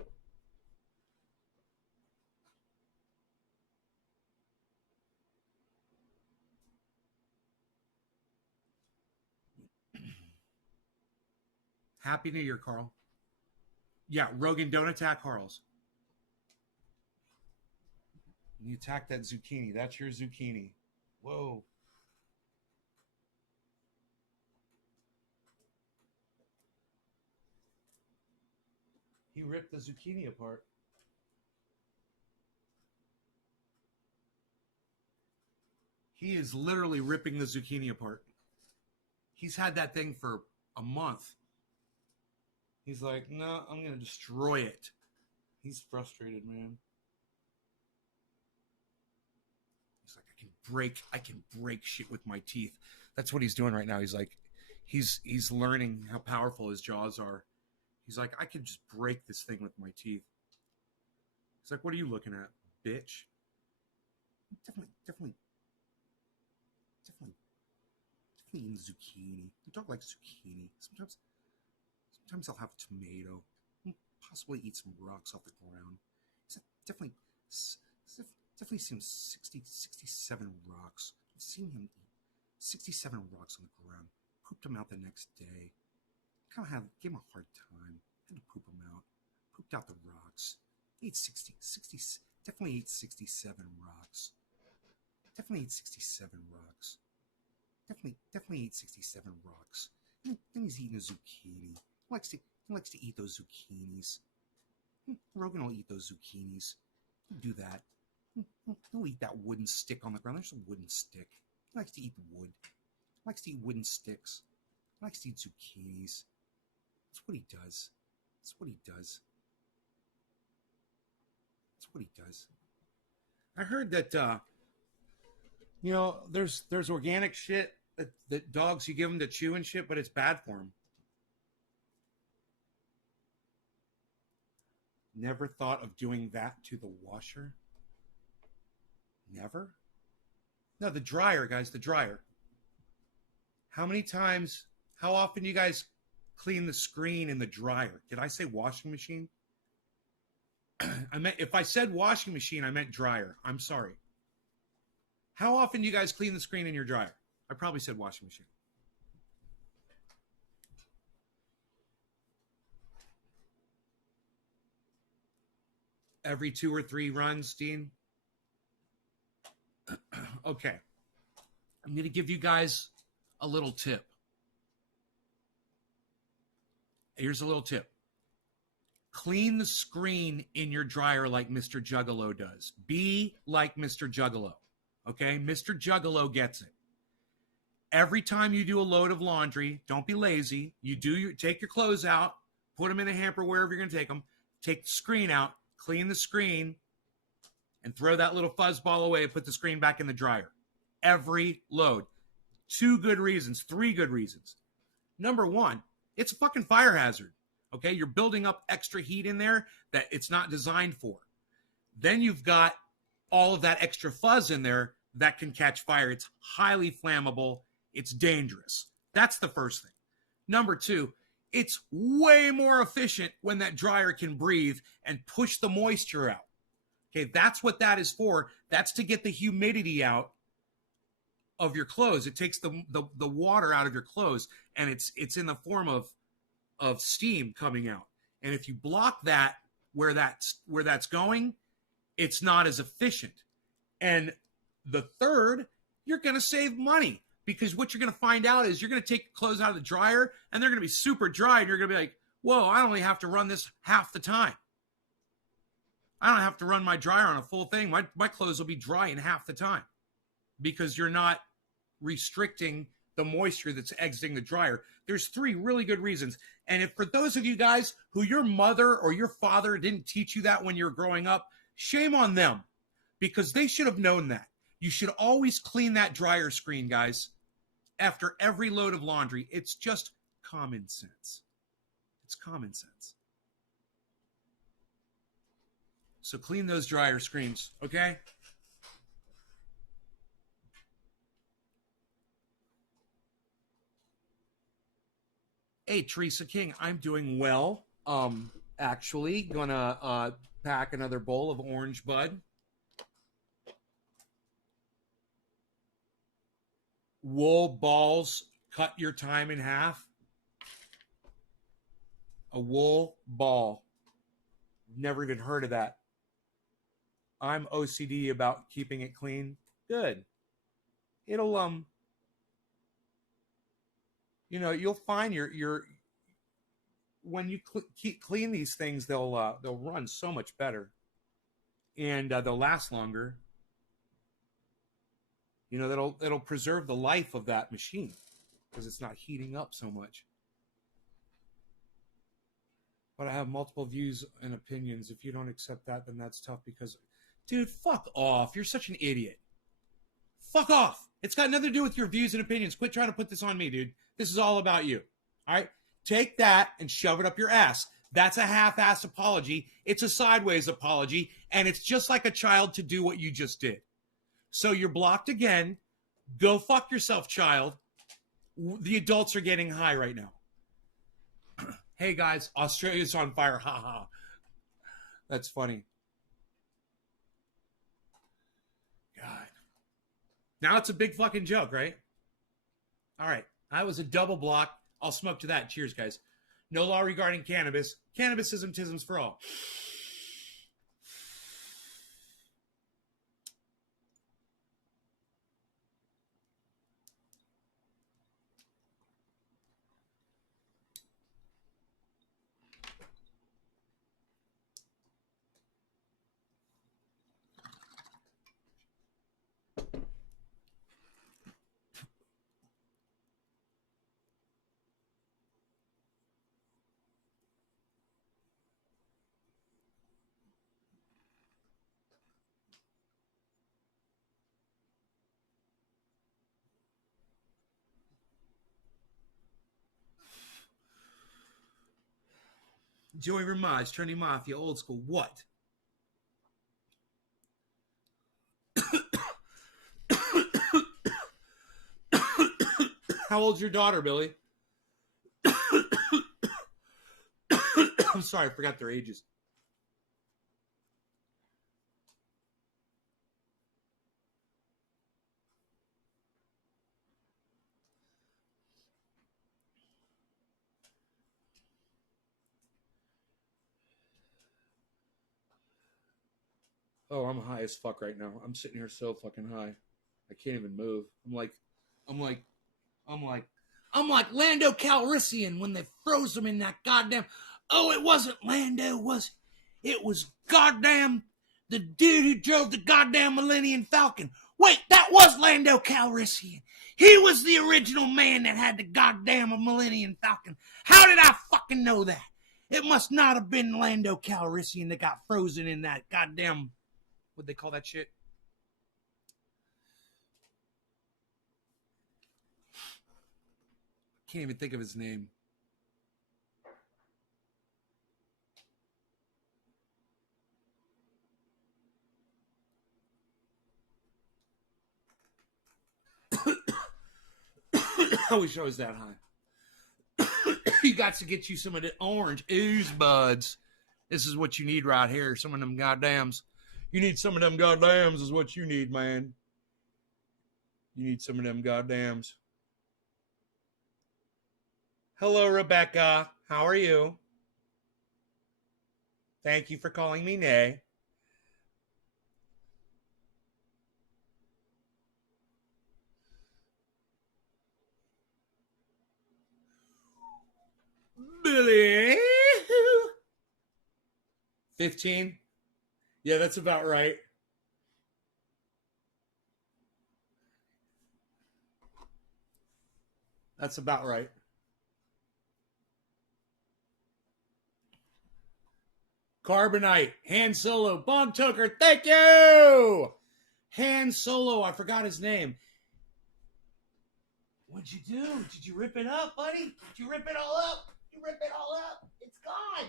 Happy New Year, Carl. Yeah, Rogan, don't attack Carl's. You attack that zucchini. That's your zucchini. Whoa. He ripped the zucchini apart. He is literally ripping the zucchini apart. He's had that thing for a month. He's like, no, I'm going to destroy it. He's frustrated, man. He's like, I can break shit with my teeth. That's what he's doing right now. He's like, he's learning how powerful his jaws are. He's like, I could just break this thing with my teeth. He's like, what are you looking at, bitch? Definitely eating zucchini. You don't like zucchini. Sometimes I'll have a tomato. Possibly eat some rocks off the ground. Definitely seen 67 rocks. I've seen him eat 67 rocks on the ground. Pooped them out the next day. Kind of gave him a hard time. Had to poop them out. Pooped out the rocks. Ate 60, definitely ate 67 rocks. Definitely ate 67 rocks. Definitely ate 67 rocks. Then he's eating a zucchini. He likes to eat those zucchinis. Rogan will eat those zucchinis. He'll do that. He'll eat that wooden stick on the ground. There's a wooden stick. He likes to eat wood. He likes to eat wooden sticks. He likes to eat zucchinis. That's what he does. That's what he does. That's what he does. I heard that, there's organic shit that dogs, you give them to chew and shit, but it's bad for them. Never thought of doing that to the washer? Never? No, the dryer, guys, the dryer. How often do you guys clean the screen in the dryer? Did I say washing machine? If I said washing machine, I meant dryer. I'm sorry. How often do you guys clean the screen in your dryer? I probably said washing machine. Every 2 or 3 runs, Dean? Okay. I'm going to give you guys a little tip. Here's a little tip. Clean the screen in your dryer like Mr. Juggalo does. Be like Mr. Juggalo. Okay? Mr. Juggalo gets it. Every time you do a load of laundry, don't be lazy. Take your clothes out, put them in a hamper wherever you're going to take them. Take the screen out, clean the screen, and throw that little fuzzball away and put the screen back in the dryer. Every load. 2 good reasons, 3 good reasons. Number 1, it's a fucking fire hazard. Okay, you're building up extra heat in there that it's not designed for. Then you've got all of that extra fuzz in there that can catch fire. It's highly flammable. It's dangerous. That's the first thing. Number 2, it's way more efficient when that dryer can breathe and push the moisture out. Okay, that's what that is for. That's to get the humidity out of your clothes. It takes the water out of your clothes, and it's in the form of steam coming out. And if you block that where that's going, it's not as efficient. And the third, you're going to save money, because what you're going to find out is you're going to take your clothes out of the dryer and they're going to be super dry, and you're going to be like, whoa, I only have to run this half the time. I don't have to run my dryer on a full thing. My clothes will be dry in half the time, because you're not restricting the moisture that's exiting the dryer. There's 3 really good reasons. And if for those of you guys who your mother or your father didn't teach you that when you were growing up, shame on them, because they should have known that. You should always clean that dryer screen, guys, after every load of laundry. It's just common sense. It's common sense. So clean those dryer screens, okay? Hey, Teresa King, I'm doing well. Actually, gonna pack another bowl of Orange Bud. Wool balls cut your time in half. A wool ball. Never even heard of that. I'm OCD about keeping it clean. Good. It'll you'll find your when you clean these things, they'll run so much better, and they'll last longer. It'll preserve the life of that machine because it's not heating up so much. But I have multiple views and opinions. If you don't accept that, then that's tough because, dude, fuck off. You're such an idiot. Fuck off. It's got nothing to do with your views and opinions. Quit trying to put this on me, dude. This is all about you. All right? Take that and shove it up your ass. That's a half-ass apology. It's a sideways apology, and it's just like a child to do what you just did. So you're blocked again. Go fuck yourself, child. The adults are getting high right now. Hey, guys, Australia's on fire. Ha ha. That's funny. God. Now it's a big fucking joke, right? All right. I was a double block. I'll smoke to that. Cheers, guys. No law regarding cannabis. Cannabisism, tisms for all. Joey Ramage, Trinity Mafia, old school. What? How old's your daughter, Billy? I'm sorry, I forgot their ages. Oh, I'm high as fuck right now. I'm sitting here so fucking high. I can't even move. I'm like Lando Calrissian when they froze him in that goddamn. Oh, it wasn't Lando, it was goddamn the dude who drove the goddamn Millennium Falcon. Wait, that was Lando Calrissian. He was the original man that had the goddamn Millennium Falcon. How did I fucking know that? It must not have been Lando Calrissian that got frozen in that goddamn. What'd they call that shit? Can't even think of his name. I wish I was that high. You got to get you some of the orange ooze buds. This is what you need right here. Some of them goddams. You need some of them goddams is what you need, man. You need some of them goddams. Hello, Rebecca. How are you? Thank you for calling me Nay. Billy. 15? Yeah, that's about right. That's about right. Carbonite, Han Solo, Bon Tucker, thank you! Han Solo, I forgot his name. What'd you do? Did you rip it up, buddy? Did you rip it all up? You rip it all up? It's gone.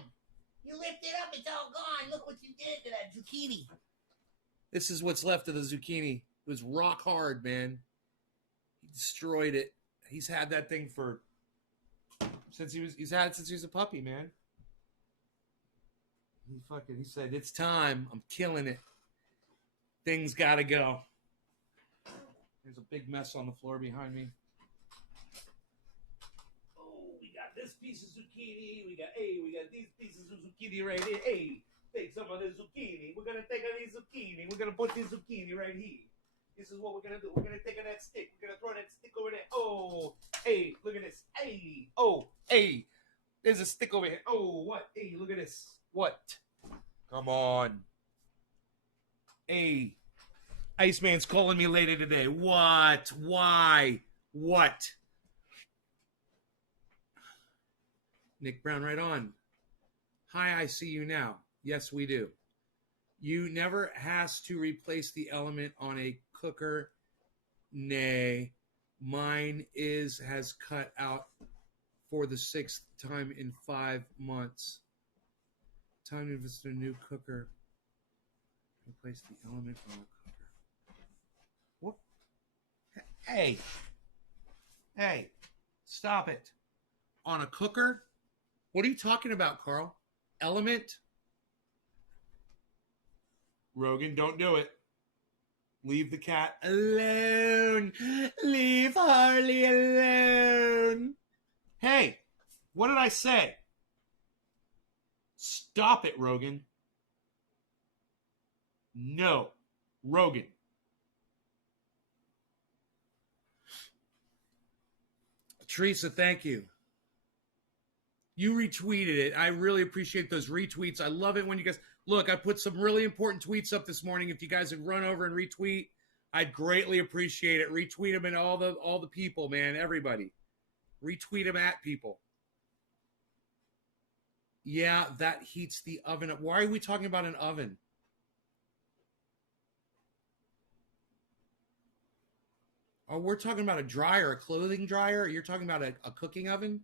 You ripped it up, it's all gone. Look what you did to that zucchini. This is what's left of the zucchini. It was rock hard, man. He destroyed it. He's had that thing since he was a puppy, man. He said, it's time. I'm killing it. Things gotta go. There's a big mess on the floor behind me. Oh, we got this piece of zucchini. We got these pieces of zucchini right here. Hey, take some of this zucchini. We're gonna take this zucchini. We're gonna put this zucchini right here. This is what we're gonna do. We're gonna take that stick. We're gonna throw that stick over there. Oh, hey, look at this. Hey, oh, hey. There's a stick over here. Oh, what? Hey, look at this. What? Come on. Hey. Iceman's calling me later today. What? Why? What? Nick Brown, right on. Hi, I see you now. Yes, we do. You never has to replace the element on a cooker. Nay. Mine has cut out for the 6th time in 5 months. Time to visit a new cooker. Replace the element on a cooker. What? Hey. Hey. Stop it. On a cooker? What are you talking about, Carl? Element? Rogan, don't do it. Leave the cat alone. Leave Harley alone. Hey, what did I say? Stop it, Rogan. No, Rogan. Teresa, thank you. You retweeted it. I really appreciate those retweets. I love it when you guys... Look, I put some really important tweets up this morning. If you guys would run over and retweet, I'd greatly appreciate it. Retweet them and all the people, man. Everybody. Retweet them at people. Yeah, that heats the oven up. Why are we talking about an oven? Oh, we're talking about a dryer, a clothing dryer? You're talking about a cooking oven?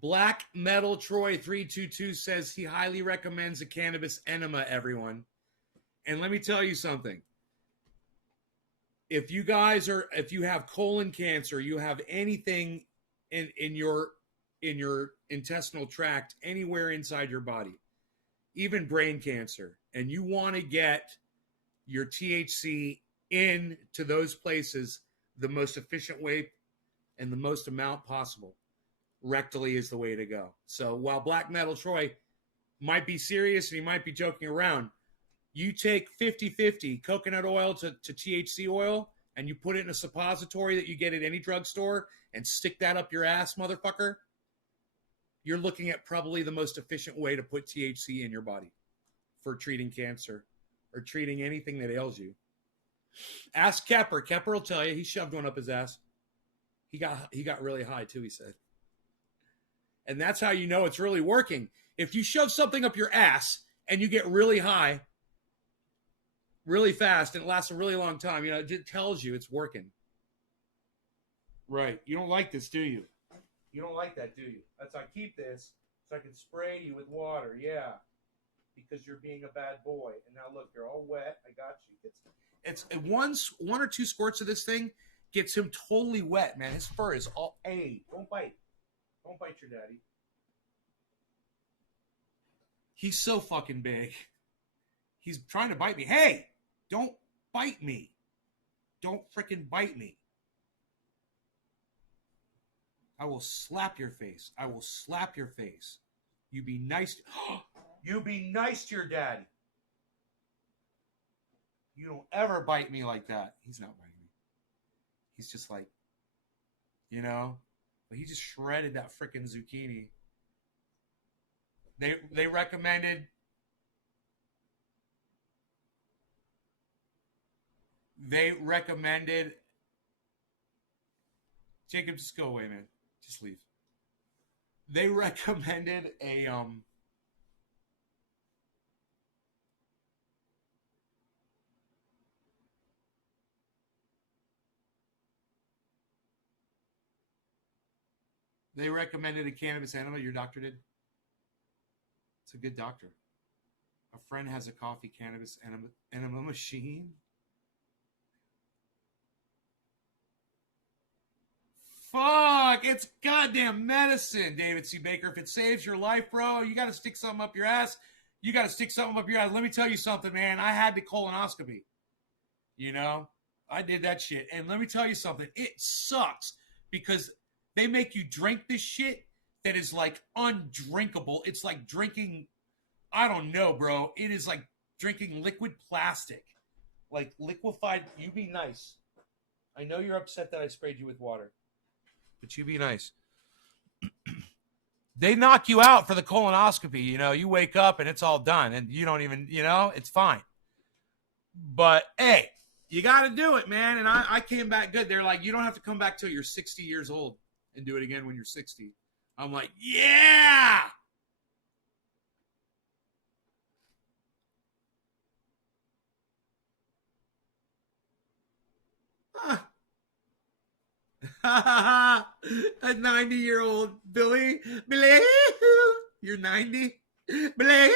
Black Metal Troy 322 says he highly recommends a cannabis enema, everyone. And let me tell you something. If you have colon cancer, you have anything in your intestinal tract, anywhere inside your body, even brain cancer, and you want to get your THC into those places the most efficient way and the most amount possible, rectally is the way to go. So while Black Metal Troy might be serious and he might be joking around, you take 50-50 coconut oil to THC oil and you put it in a suppository that you get at any drugstore and stick that up your ass, motherfucker, you're looking at probably the most efficient way to put THC in your body for treating cancer or treating anything that ails you. Ask Kepper. Kepper will tell you. He shoved one up his ass. He got really high too, he said. And that's how you know it's really working. If you shove something up your ass and you get really high really fast and it lasts a really long time, it tells you it's working. Right. You don't like this, do you? You don't like that, do you? That's why I keep this so I can spray you with water. Yeah. Because you're being a bad boy. And now look, you're all wet. I got you. It's one or two squirts of this thing gets him totally wet, man. His fur is all... Hey, don't bite. Don't bite your daddy. He's so fucking big. He's trying to bite me. Hey, don't bite me. Don't frickin' bite me. I will slap your face. I will slap your face. You be nice. You be nice to your daddy. You don't ever bite me like that. He's not biting me. He's just like, but he just shredded that freaking zucchini. They recommended Jacob, just go away, man. Just leave. They recommended a cannabis enema. Your doctor did? It's a good doctor. A friend has a coffee cannabis enema machine. Fuck, it's goddamn medicine, David C. Baker. If it saves your life, bro, you got to stick something up your ass. You got to stick something up your ass. Let me tell you something, man. I had the colonoscopy. I did that shit. And let me tell you something. It sucks because they make you drink this shit that is like undrinkable. It's like drinking, I don't know, bro. It is like drinking liquid plastic. Like liquefied. You be nice. I know you're upset that I sprayed you with water. But you be nice. They knock you out for the colonoscopy. You wake up and it's all done. And you don't even, it's fine. But, hey, you got to do it, man. And I came back good. They're like, you don't have to come back till you're 60 years old and do it again when you're 60. I'm like, yeah! A 90-year-old Billy. You're 90? Billy.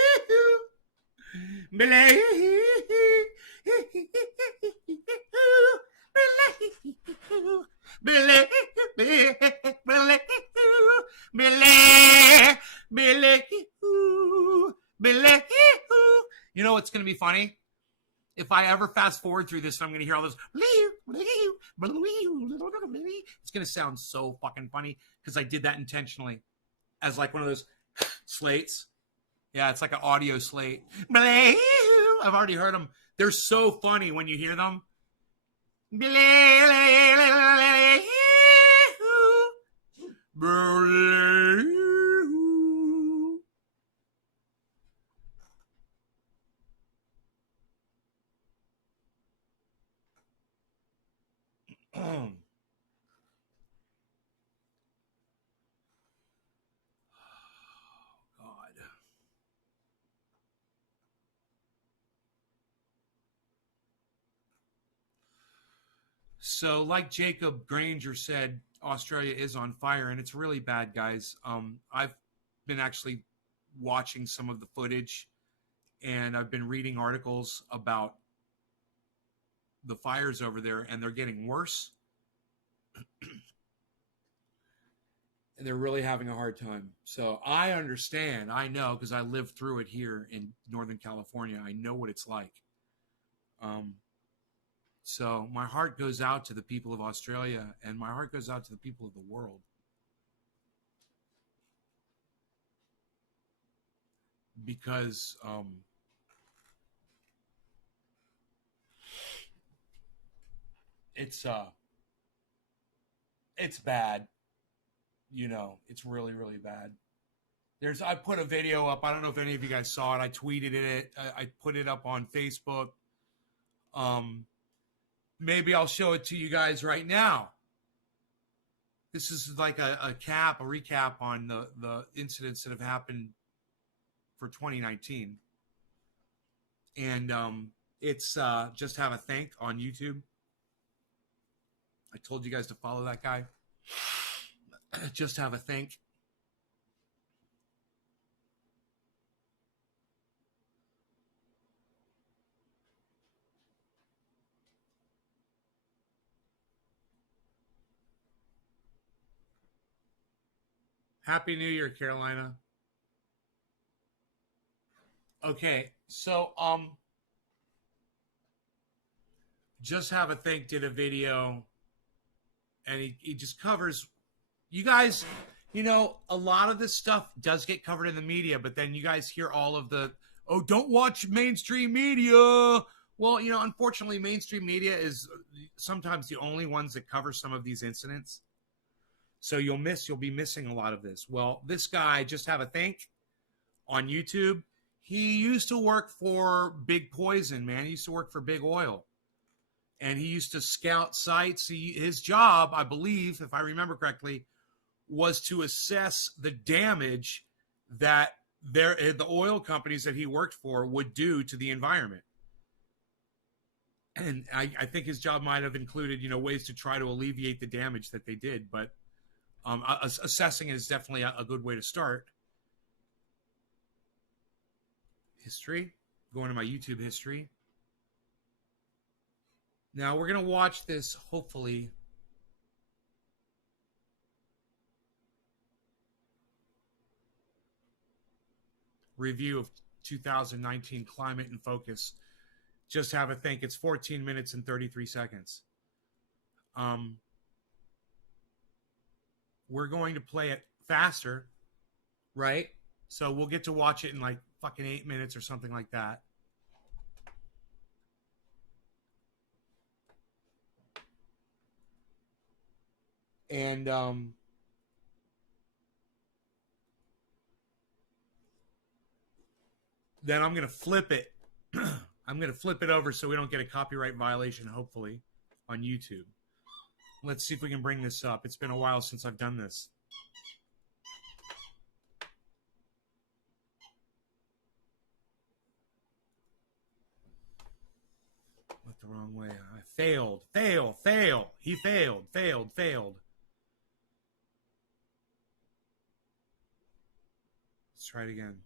You know what's going going to be funny? If I ever fast forward through this, I'm going to hear all this. It's going to sound so fucking funny because I did that intentionally as like one of those slates. Yeah, it's like an audio slate. I've already heard them. They're so funny when you hear them. God. So, like Jacob Granger said, Australia is on fire, and it's really bad, guys. I've been actually watching some of the footage, and I've been reading articles about the fires over there, and they're getting worse. And they're really having a hard time. So I understand. I know because I lived through it here in Northern California. I know what it's like. So my heart goes out to the people of Australia, and my heart goes out to the people of the world. Because it's bad. You know, it's really, really bad. I put a video up. I don't know if any of you guys saw it. I tweeted it. I put it up on Facebook. Maybe I'll show it to you guys right now. This is like a recap on the incidents that have happened for 2019. And it's Just Have a Think on YouTube. I told you guys to follow that guy. Just Have a Think. Happy New Year, Carolina. Okay, so Just Have a Think did a video, and he just covers, you guys, you know, a lot of this stuff does get covered in the media, but then you guys hear all of the, oh, don't watch mainstream media. Well, you know, unfortunately, mainstream media is sometimes the only ones that cover some of these incidents. So you'll be missing a lot of this. Well, this guy, Just Have a Think, on YouTube, he used to work for Big Poison, man. He used to work for Big Oil. And he used to scout sites. His job, I believe, if I remember correctly, was to assess the damage that the oil companies that he worked for would do to the environment. And I think his job might have included, you know, ways to try to alleviate the damage that they did. But assessing it is definitely a good way to start. History. Going to my YouTube history. Now we're going to watch this, hopefully. Review of 2019 Climate in Focus. Just Have a Think. It's 14 minutes and 33 seconds. We're going to play it faster, right? So we'll get to watch it in like fucking 8 minutes or something like that. And then I'm going to flip it. I'm going to flip it over so we don't get a copyright violation, hopefully, on YouTube. Let's see if we can bring this up. It's been a while since I've done this. Went the wrong way. I failed. Fail. He failed. Failed. Let's try it again.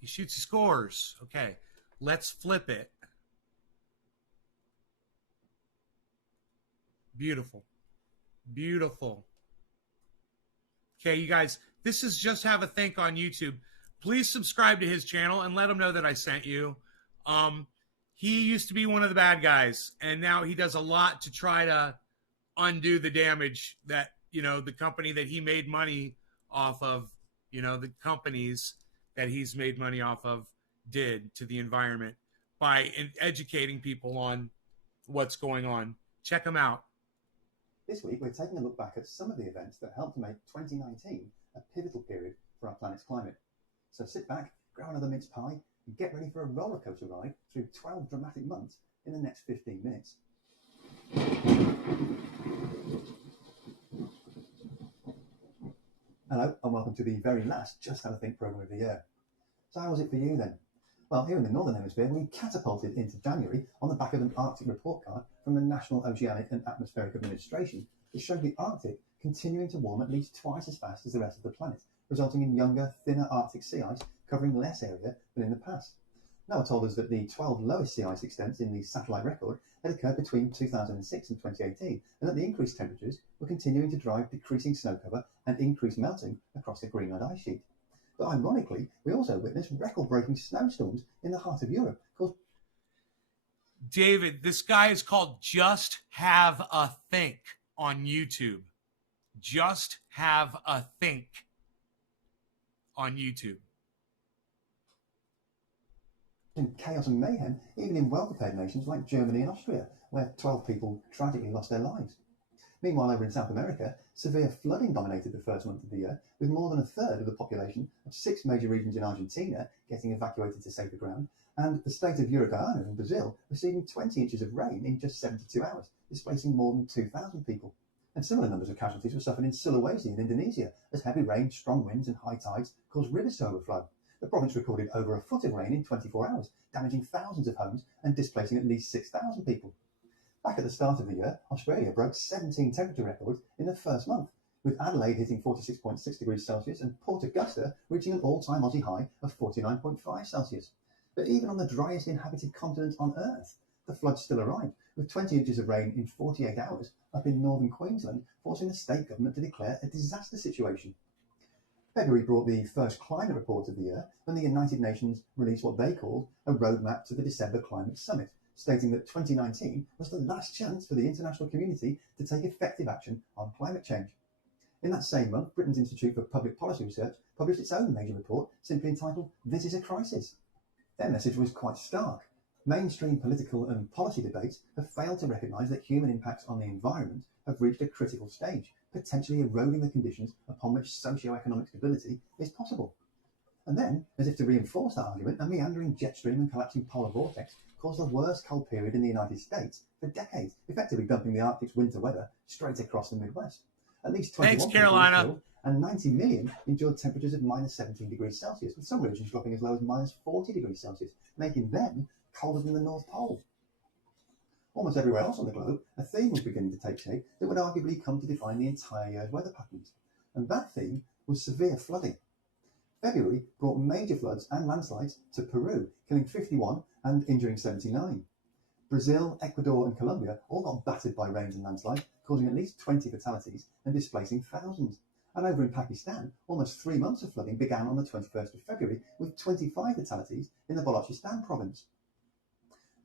He shoots, he scores. Okay, let's flip it. Beautiful. Okay, you guys, this is Just Have a Think on YouTube. Please subscribe to his channel and let him know that I sent you. He used to be one of the bad guys, and now he does a lot to try to undo the damage that, you know, the company that he made money off of, you know, the companies that he's made money off of did to the environment by educating people on what's going on. Check him out. This week, we're taking a look back at some of the events that helped to make 2019 a pivotal period for our planet's climate. So sit back, grab another mince pie, and get ready for a roller coaster ride through 12 dramatic months in the next 15 minutes. Hello, and welcome to the very last Just Have a Think programme of the year. So how was it for you then? Well, here in the Northern Hemisphere, we catapulted into January on the back of an Arctic report card from the National Oceanic and Atmospheric Administration that showed the Arctic continuing to warm at least twice as fast as the rest of the planet, resulting in younger, thinner Arctic sea ice covering less area than in the past. NOAA told us that the 12 lowest sea ice extents in the satellite record had occurred between 2006 and 2018, and that the increased temperatures were continuing to drive decreasing snow cover and increased melting across the Greenland ice sheet. But ironically, we also witnessed record-breaking snowstorms in the heart of Europe. David, this guy is called Just Have a Think on YouTube. Just Have a Think on YouTube. In chaos and mayhem, even in well-prepared nations like Germany and Austria, where 12 people tragically lost their lives. Meanwhile, over in South America, severe flooding dominated the first month of the year, with more than a third of the population of 6 major regions in Argentina getting evacuated to safer ground, and the state of Uruguay in Brazil receiving 20 inches of rain in just 72 hours, displacing more than 2,000 people. And similar numbers of casualties were suffered in Sulawesi in Indonesia, as heavy rain, strong winds and high tides caused rivers to overflow. The province recorded over a foot of rain in 24 hours, damaging thousands of homes and displacing at least 6,000 people. Back at the start of the year, Australia broke 17 temperature records in the first month, with Adelaide hitting 46.6 degrees Celsius and Port Augusta reaching an all-time Aussie high of 49.5 Celsius. But even on the driest inhabited continent on Earth, the floods still arrived, with 20 inches of rain in 48 hours up in northern Queensland, forcing the state government to declare a disaster situation. February brought the first climate report of the year, when the United Nations released what they called a roadmap to the December Climate Summit, stating that 2019 was the last chance for the international community to take effective action on climate change. In that same month, Britain's Institute for Public Policy Research published its own major report, simply entitled "This is a Crisis." Their message was quite stark. Mainstream political and policy debates have failed to recognise that human impacts on the environment have reached a critical stage, potentially eroding the conditions upon which socio-economic stability is possible. And then, as if to reinforce that argument, a meandering jet stream and collapsing polar vortex caused the worst cold period in the United States for decades, effectively dumping the Arctic's winter weather straight across the Midwest. At least 21 people were killed, and 90 million endured temperatures of minus 17 degrees Celsius, with some regions dropping as low as minus 40 degrees Celsius, making them colder than the North Pole. Almost everywhere else on the globe, a theme was beginning to take shape that would arguably come to define the entire year's weather patterns. And that theme was severe flooding. February brought major floods and landslides to Peru, killing 51 and injuring 79. Brazil, Ecuador and Colombia all got battered by rains and landslides, causing at least 20 fatalities and displacing thousands. And over in Pakistan, almost 3 months of flooding began on the 21st of February, with 25 fatalities in the Balochistan province.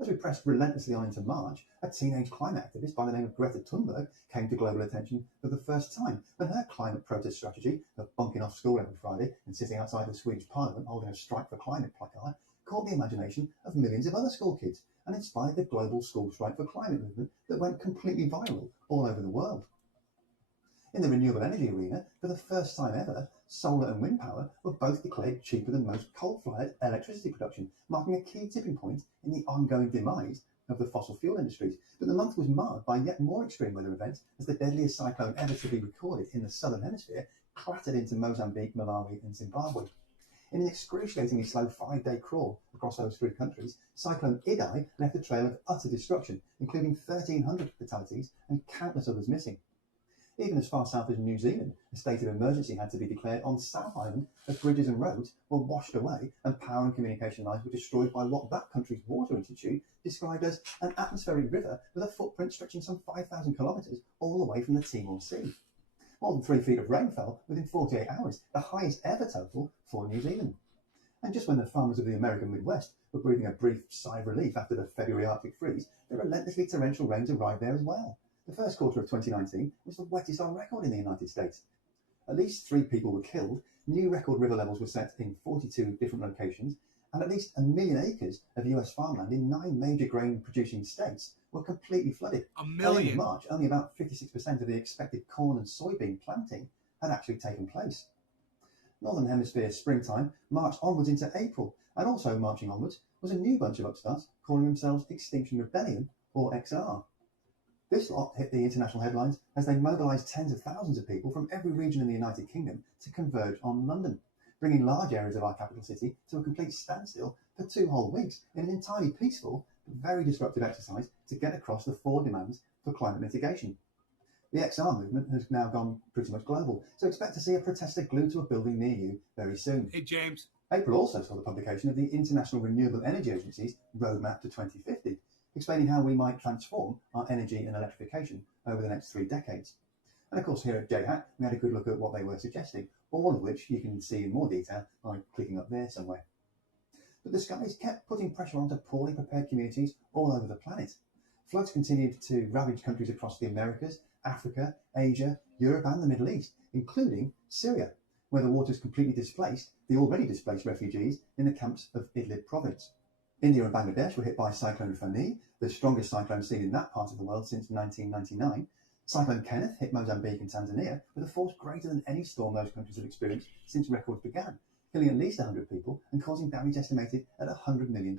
As we pressed relentlessly on into March, a teenage climate activist by the name of Greta Thunberg came to global attention for the first time when her climate protest strategy of bunking off school every Friday and sitting outside the Swedish parliament holding a strike for climate placard caught the imagination of millions of other school kids and inspired the global school strike for climate movement that went completely viral all over the world. In the renewable energy arena, for the first time ever, solar and wind power were both declared cheaper than most coal-fired electricity production, marking a key tipping point in the ongoing demise of the fossil fuel industries. But the month was marred by yet more extreme weather events as the deadliest cyclone ever to be recorded in the southern hemisphere clattered into Mozambique, Malawi and Zimbabwe. In an excruciatingly slow 5-day crawl across those 3 countries, Cyclone Idai left a trail of utter destruction, including 1,300 fatalities and countless others missing. Even as far south as New Zealand, a state of emergency had to be declared on South Island as bridges and roads were washed away and power and communication lines were destroyed by what that country's water institute described as an atmospheric river with a footprint stretching some 5,000 kilometres all the way from the Timor Sea. More than 3 feet of rain fell within 48 hours, the highest ever total for New Zealand. And just when the farmers of the American Midwest were breathing a brief sigh of relief after the February Arctic freeze, the relentlessly torrential rains arrived there as well. The first quarter of 2019 was the wettest on record in the United States. At least 3 people were killed, new record river levels were set in 42 different locations, and at least 1 million acres of US farmland in 9 major grain-producing states were completely flooded. A Early in million. March, only about 56% of the expected corn and soybean planting had actually taken place. Northern Hemisphere springtime marched onwards into April, and also marching onwards was a new bunch of upstarts calling themselves Extinction Rebellion, or XR. This lot hit the international headlines as they mobilised tens of thousands of people from every region in the United Kingdom to converge on London, bringing large areas of our capital city to a complete standstill for 2 whole weeks in an entirely peaceful but very disruptive exercise to get across the 4 demands for climate mitigation. The XR movement has now gone pretty much global, so expect to see a protester glued to a building near you very soon. Hey, James. April also saw the publication of the International Renewable Energy Agency's Roadmap to 2050, explaining how we might transform our energy and electrification over the next 3 decades. And of course, here at JHAT, we had a good look at what they were suggesting, all of which you can see in more detail by clicking up there somewhere. But the skies kept putting pressure onto poorly prepared communities all over the planet. Floods continued to ravage countries across the Americas, Africa, Asia, Europe and the Middle East, including Syria, where the waters completely displaced the already displaced refugees in the camps of Idlib province. India and Bangladesh were hit by Cyclone Fani, the strongest cyclone seen in that part of the world since 1999. Cyclone Kenneth hit Mozambique and Tanzania with a force greater than any storm those countries have experienced since records began, killing at least 100 people and causing damage estimated at $100 million.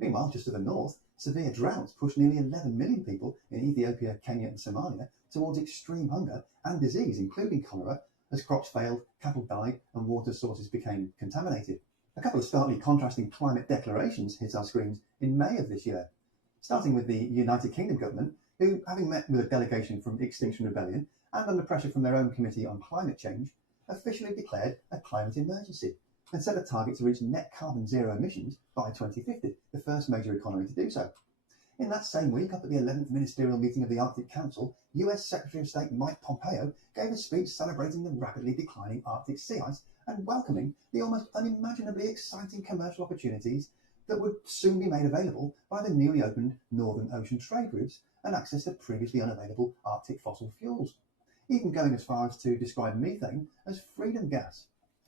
Meanwhile, just to the north, severe droughts pushed nearly 11 million people in Ethiopia, Kenya and Somalia towards extreme hunger and disease, including cholera, as crops failed, cattle died and water sources became contaminated. A couple of starkly contrasting climate declarations hit our screens in May of this year, starting with the United Kingdom government, who, having met with a delegation from Extinction Rebellion and under pressure from their own Committee on Climate Change, officially declared a climate emergency and set a target to reach net carbon zero emissions by 2050, the first major economy to do so. In that same week, up at the 11th Ministerial Meeting of the Arctic Council, US Secretary of State Mike Pompeo gave a speech celebrating the rapidly declining Arctic sea ice and welcoming the almost unimaginably exciting commercial opportunities that would soon be made available by the newly opened Northern Ocean trade routes and access to previously unavailable Arctic fossil fuels, even going as far as to describe methane as freedom gas.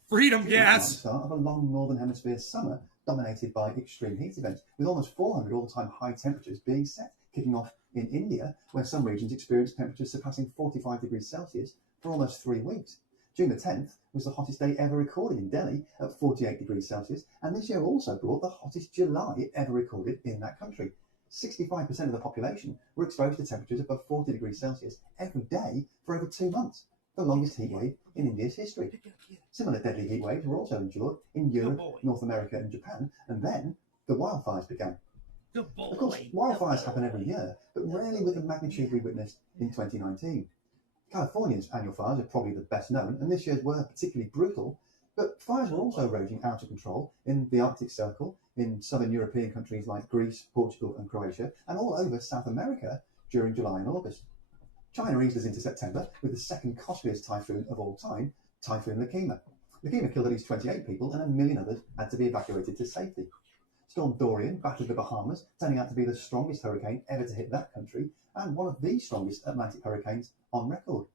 Freedom The gas. start of a long Northern Hemisphere summer dominated by extreme heat events, with almost 400 all-time high temperatures being set, kicking off in India, where some regions experienced temperatures surpassing 45 degrees Celsius for almost 3 weeks. June the 10th was the hottest day ever recorded in Delhi at 48 degrees Celsius, and this year also brought the hottest July ever recorded in that country. 65% of the population were exposed to temperatures above 40 degrees Celsius every day for over 2 months, the longest heat wave in India's history. Similar deadly heat waves were also endured in Europe, North America and Japan, and then the wildfires began. Of course, wildfires happen every year, but rarely with the magnitude we witnessed in 2019. California's annual fires are probably the best known, and this year's were particularly brutal, but fires were also raging out of control in the Arctic Circle, in southern European countries like Greece, Portugal and Croatia, and all over South America during July and August. China eased us into September with the second costliest typhoon of all time, Typhoon Lakima. Lakima killed at least 28 people and 1 million others had to be evacuated to safety. Storm Dorian battered the Bahamas, turning out to be the strongest hurricane ever to hit that country and one of the strongest Atlantic hurricanes on record.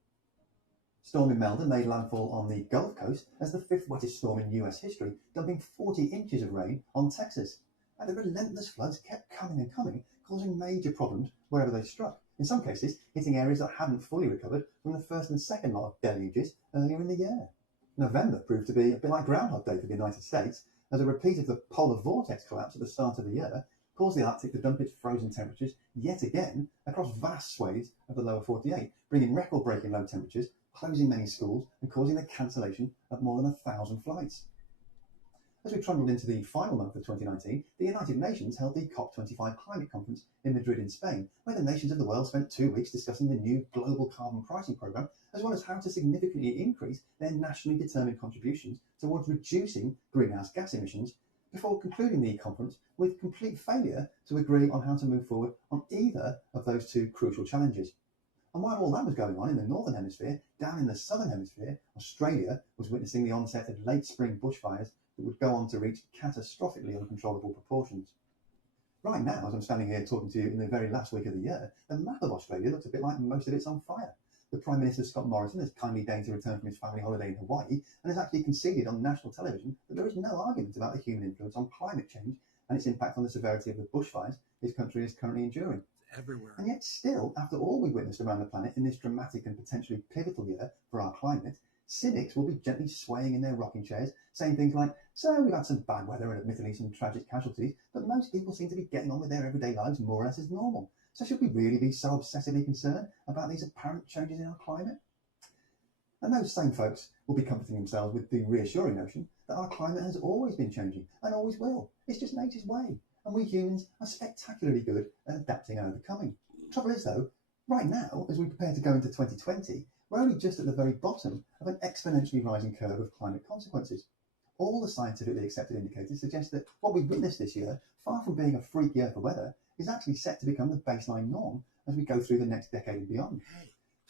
Storm Imelda made landfall on the Gulf Coast as the 5th wettest storm in US history, dumping 40 inches of rain on Texas. And the relentless floods kept coming and coming, causing major problems wherever they struck, in some cases hitting areas that hadn't fully recovered from the first and second lot of deluges earlier in the year. November proved to be a bit like Groundhog Day for the United States, as a repeat of the polar vortex collapse at the start of the year caused the Arctic to dump its frozen temperatures yet again across vast swathes of the lower 48, bringing record-breaking low temperatures, closing many schools and causing the cancellation of more than 1,000 flights. As we trundled into the final month of 2019, the United Nations held the COP25 climate conference in Madrid in Spain, where the nations of the world spent 2 weeks discussing the new global carbon pricing programme, as well as how to significantly increase their nationally determined contributions towards reducing greenhouse gas emissions, before concluding the conference with complete failure to agree on how to move forward on either of those 2 crucial challenges. And while all that was going on in the northern hemisphere, down in the southern hemisphere, Australia was witnessing the onset of late spring bushfires that would go on to reach catastrophically uncontrollable proportions. Right now, as I'm standing here talking to you in the very last week of the year, the map of Australia looks a bit like most of it's on fire. The Prime Minister, Scott Morrison, has kindly deigned to return from his family holiday in Hawaii and has actually conceded on national television that there is no argument about the human influence on climate change and its impact on the severity of the bushfires his country is currently enduring. Everywhere. And yet still, after all we've witnessed around the planet in this dramatic and potentially pivotal year for our climate, cynics will be gently swaying in their rocking chairs, saying things like, so we've had some bad weather and admittedly some tragic casualties, but most people seem to be getting on with their everyday lives more or less as normal. So should we really be so obsessively concerned about these apparent changes in our climate? And those same folks will be comforting themselves with the reassuring notion that our climate has always been changing and always will. It's just nature's way. And we humans are spectacularly good at adapting and overcoming. Trouble is, though, right now, as we prepare to go into 2020, we're only just at the very bottom of an exponentially rising curve of climate consequences. All the scientifically accepted indicators suggest that what we've witnessed this year, far from being a freak year for weather, is actually set to become the baseline norm as we go through the next decade and beyond.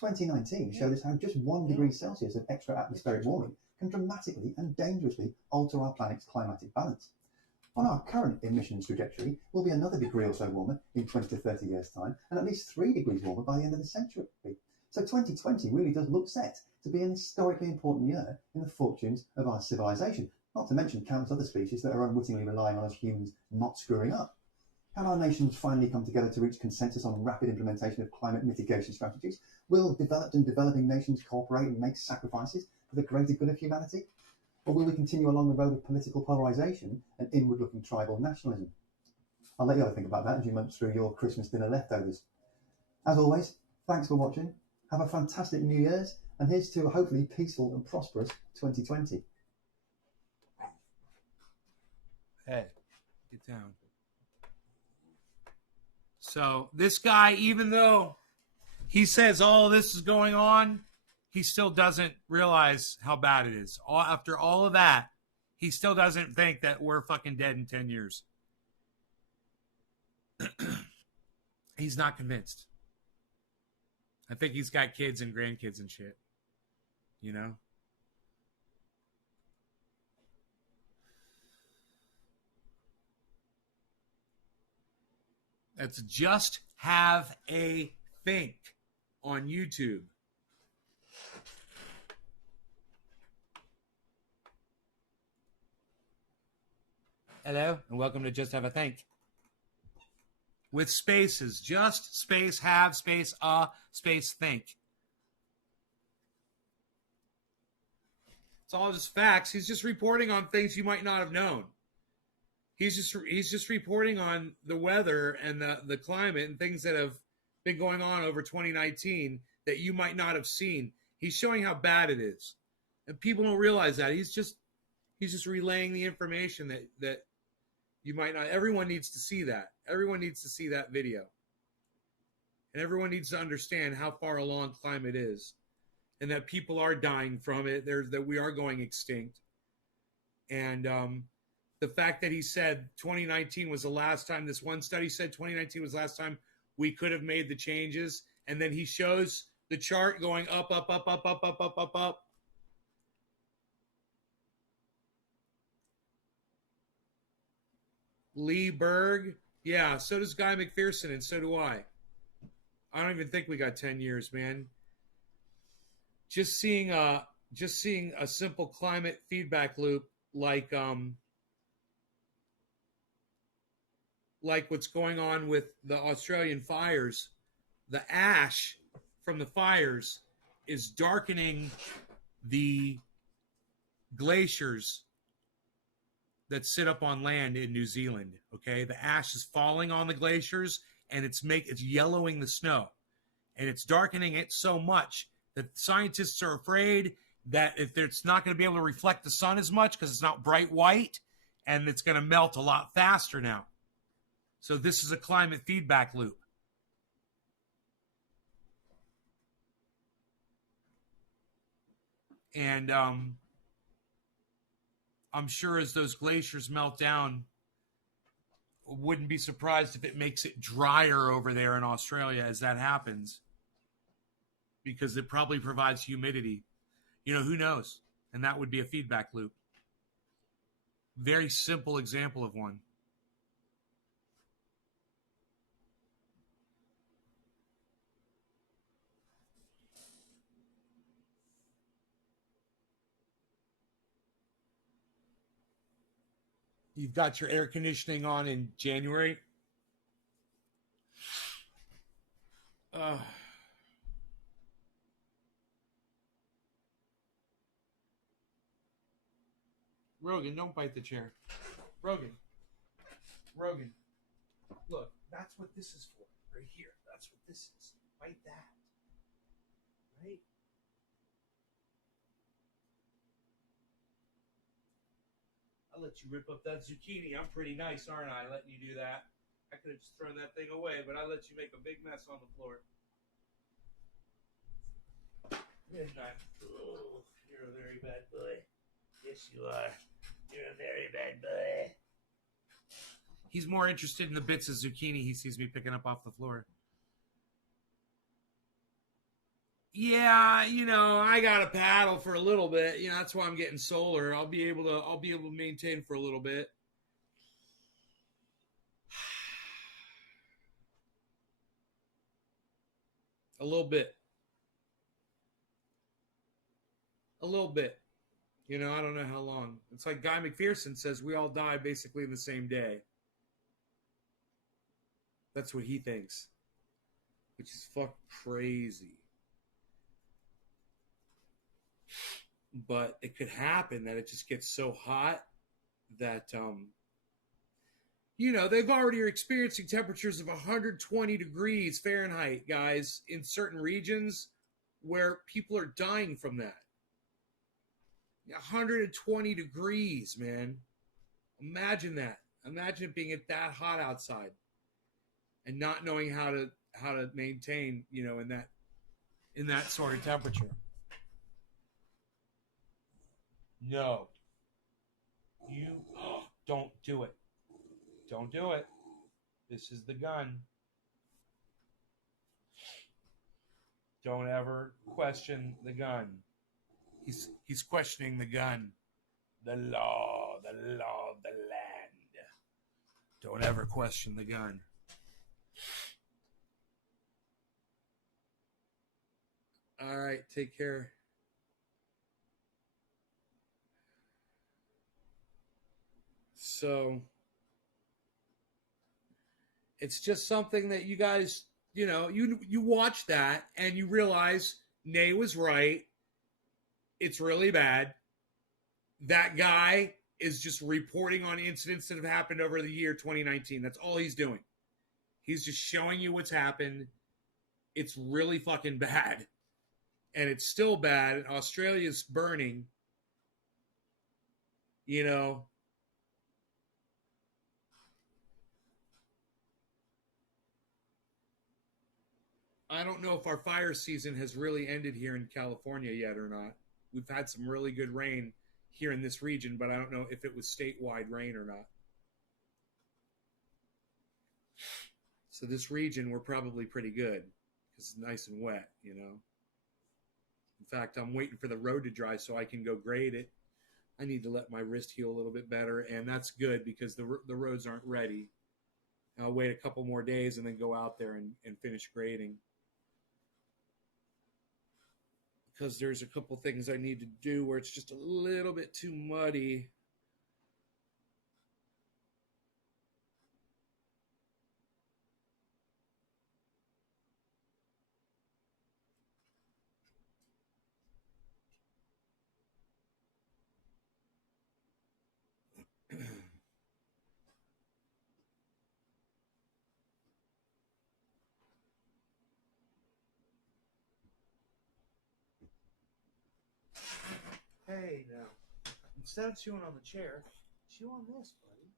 2019 showed us how just 1 degree Celsius of extra atmospheric warming can dramatically and dangerously alter our planet's climatic balance. On our current emissions trajectory, we'll be another degree or so warmer in 20 to 30 years' time, and at least 3 degrees warmer by the end of the century. So 2020 really does look set to be an historically important year in the fortunes of our civilization, not to mention countless other species that are unwittingly relying on us humans not screwing up. Can our nations finally come together to reach consensus on rapid implementation of climate mitigation strategies? Will developed and developing nations cooperate and make sacrifices for the greater good of humanity? Or will we continue along the road of political polarisation and inward-looking tribal nationalism? I'll let you have a think about that as you munch through your Christmas dinner leftovers. As always, thanks for watching. Have a fantastic New Year's, and here's to a hopefully peaceful and prosperous 2020. Hey, get down. So this guy, even though he says all this is going on, he still doesn't realize how bad it is. After all of that, he still doesn't think that we're fucking dead in 10 years. He's not convinced. I think he's got kids and grandkids and shit. You know? That's Just Have a Think on YouTube. Hello, and welcome to Just Have a Think. With spaces. Just, space, have, space, space, think. It's all just facts. He's just reporting on things you might not have known. He's just reporting on the weather and the climate and things that have been going on over 2019 that you might not have seen. He's showing how bad it is. And people don't realize that. He's just relaying the information that you might not. Everyone needs to see that. Everyone needs to see that video. And everyone needs to understand how far along climate is and that people are dying from it. That we are going extinct. And the fact that he said 2019 was the last time, this one study said 2019 was the last time we could have made the changes. And then he shows the chart going up, up, up, up, up, up, up, up, up. Lee Berg. Yeah, so does Guy McPherson, and so do I. I don't even think we got 10 years, man. Just seeing a simple climate feedback loop like what's going on with the Australian fires. The ash from the fires is darkening the glaciers that sit up on land in New Zealand. Okay, the ash is falling on the glaciers and it's yellowing the snow, and it's darkening it so much that scientists are afraid that if it's not going to be able to reflect the sun as much because it's not bright white, and it's going to melt a lot faster now. So this is a climate feedback loop. And I'm sure as those glaciers melt down, wouldn't be surprised if it makes it drier over there in Australia as that happens. because it probably provides humidity. You know, who knows? And that would be a feedback loop. Very simple example of one. You've got your air conditioning on in January. Rogan, don't bite the chair. Rogan. Look, that's what this is for. Right here. That's what this is. Bite that. Right? I'll let you rip up that zucchini. I'm pretty nice, aren't I? Letting you do that. I could have just thrown that thing away, but I let you make a big mess on the floor. Midnight. Oh, you're a very bad boy. Yes, you are. You're a very bad boy. He's more interested in the bits of zucchini he sees me picking up off the floor. Yeah, you know, I got to paddle for a little bit. You know, that's why I'm getting solar. I'll be able to maintain for a little bit. A little bit. You know, I don't know how long. It's like Guy McPherson says we all die basically in the same day. That's what he thinks, which is fucking crazy. But it could happen that it just gets so hot that, you know, they've already are experiencing temperatures of 120 degrees Fahrenheit, guys, in certain regions where people are dying from that. 120 degrees, man. Imagine that. Imagine it being that hot outside and not knowing how to maintain, you know, in that sort of temperature. No. You don't do it. Don't do it. This is the gun. Don't ever question the gun. He's questioning the gun. The law of the land. Don't ever question the gun. All right, take care. So it's just something that you guys, you know, you watch that and you realize Nay was right. It's really bad. That guy is just reporting on incidents that have happened over the year 2019. That's all he's doing. He's just showing you what's happened. It's really fucking bad. And it's still bad. Australia's burning. You know. I don't know if our fire season has really ended here in California yet or not. We've had some really good rain here in this region, but I don't know if it was statewide rain or not. So this region, we're probably pretty good because it's nice and wet, you know. In fact, I'm waiting for the road to dry so I can go grade it. I need to let my wrist heal a little bit better, and that's good because the roads aren't ready. I'll wait a couple more days and then go out there and finish grading. Because there's a couple things I need to do where it's just a little bit too muddy. Hey, now, instead of chewing on the chair, chew on this, buddy.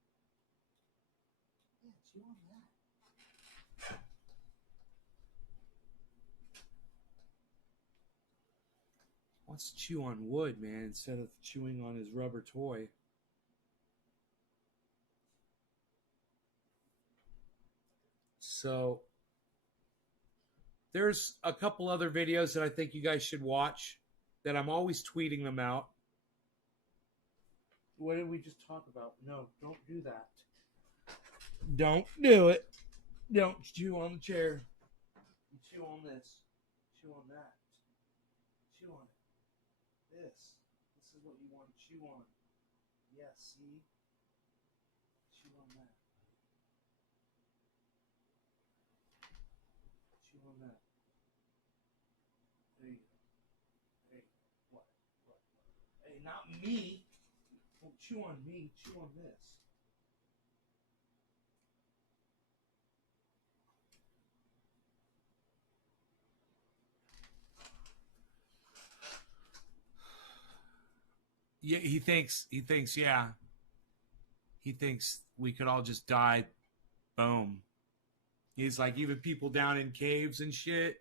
Yeah, chew on that. Wants to chew on wood, man, instead of chewing on his rubber toy. So, There's a couple other videos that I think you guys should watch that I'm always tweeting them out. What did we just talk about? No, don't do that. Don't do it. Don't chew on the chair. You chew on this. Chew on that. Chew on it. This. This is what you want to chew on. Yes, see? Chew on that. Chew on that. There you go. Hey, what? Hey, not me. Don't chew on me. Chew on this. Yeah, he thinks, yeah. He thinks we could all just die. Boom. He's like, even people down in caves and shit.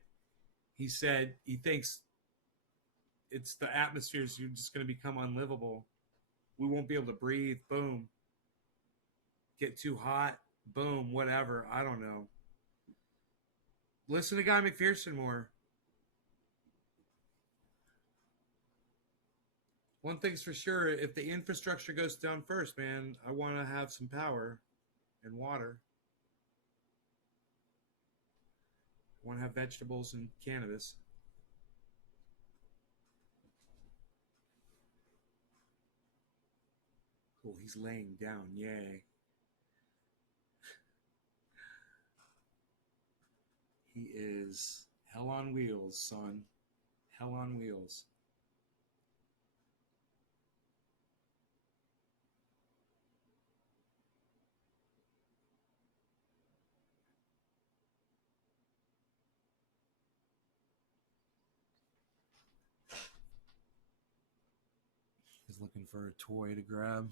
He said he thinks it's the atmosphere is just going to become unlivable. We won't be able to breathe. Boom. Get too hot. Boom. Whatever. I don't know. Listen to Guy McPherson more. One thing's for sure, if the infrastructure goes down first, man, I want to have some power and water. I want to have vegetables and cannabis. Cool, he's laying down. Yay. He is hell on wheels, son. Hell on wheels. He's looking for a toy to grab.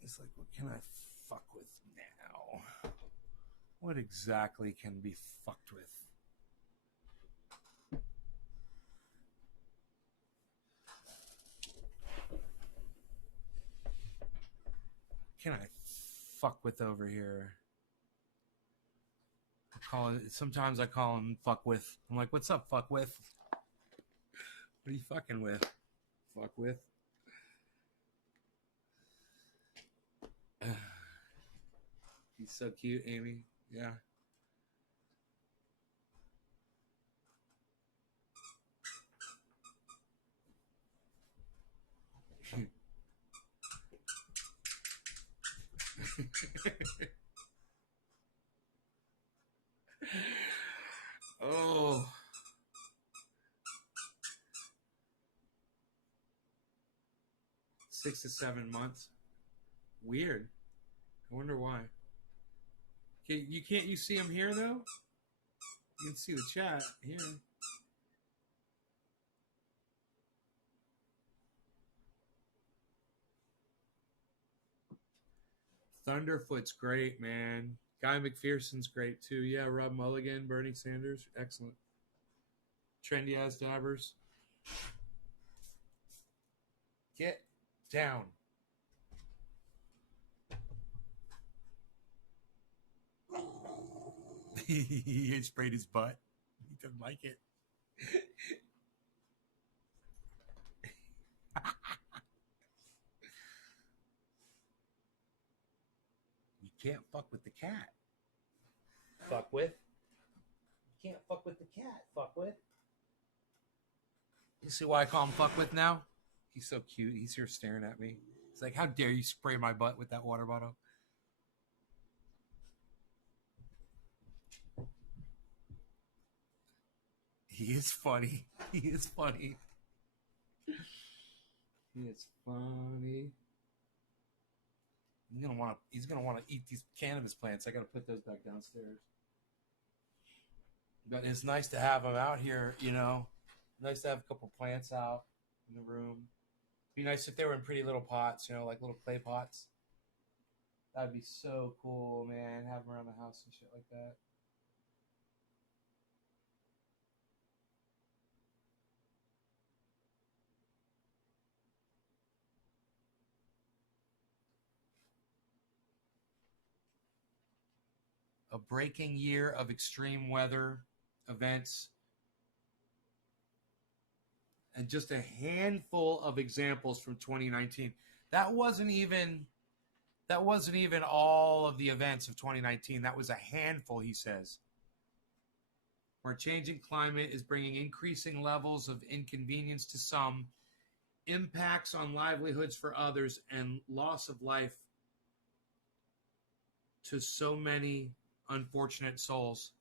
He's like, what can I fuck with now? What exactly can be fucked with? Can I fuck with over here? Sometimes I call him fuck with. I'm like, what's up, fuck with? What are you fucking with? Fuck with? He's so cute, Amy. Yeah. Oh. Six to 7 months. Weird. I wonder why. Okay, you see him here though? You can see the chat here. Thunderfoot's great, man. Guy McPherson's great too. Yeah, Rob Mulligan, Bernie Sanders, excellent. Trendy as dabbers. Get down. He sprayed his butt. He doesn't like it. You can't fuck with the cat. Fuck with. You can't fuck with the cat. Fuck with. You see why I call him fuck with now? He's so cute. He's here staring at me. He's like, how dare you spray my butt with that water bottle? He is funny. He is funny. He is funny. He's gonna want to eat these cannabis plants. I gotta put those back downstairs. But it's nice to have them out here, you know. Nice to have a couple plants out in the room. Be nice if they were in pretty little pots, you know, like little clay pots. That'd be so cool, man. Have them around the house and shit like that. A breaking year of extreme weather. events, and just a handful of examples from 2019. That wasn't even all of the events of 2019. That was a handful, he says. Where changing climate is bringing increasing levels of inconvenience to some, impacts on livelihoods for others, and loss of life to so many unfortunate souls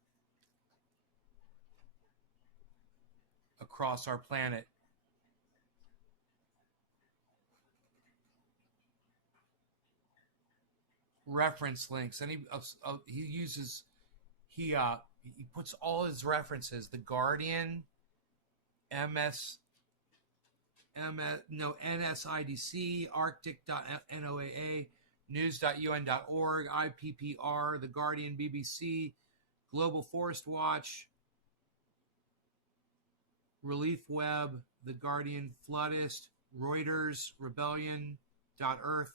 across our planet. Reference links, and he puts all his references: The Guardian, NSIDC, Arctic.NOAA, News.UN.org, IPPR, The Guardian, BBC, Global Forest Watch, Relief Web, The Guardian, Floodist, Reuters, Rebellion.earth,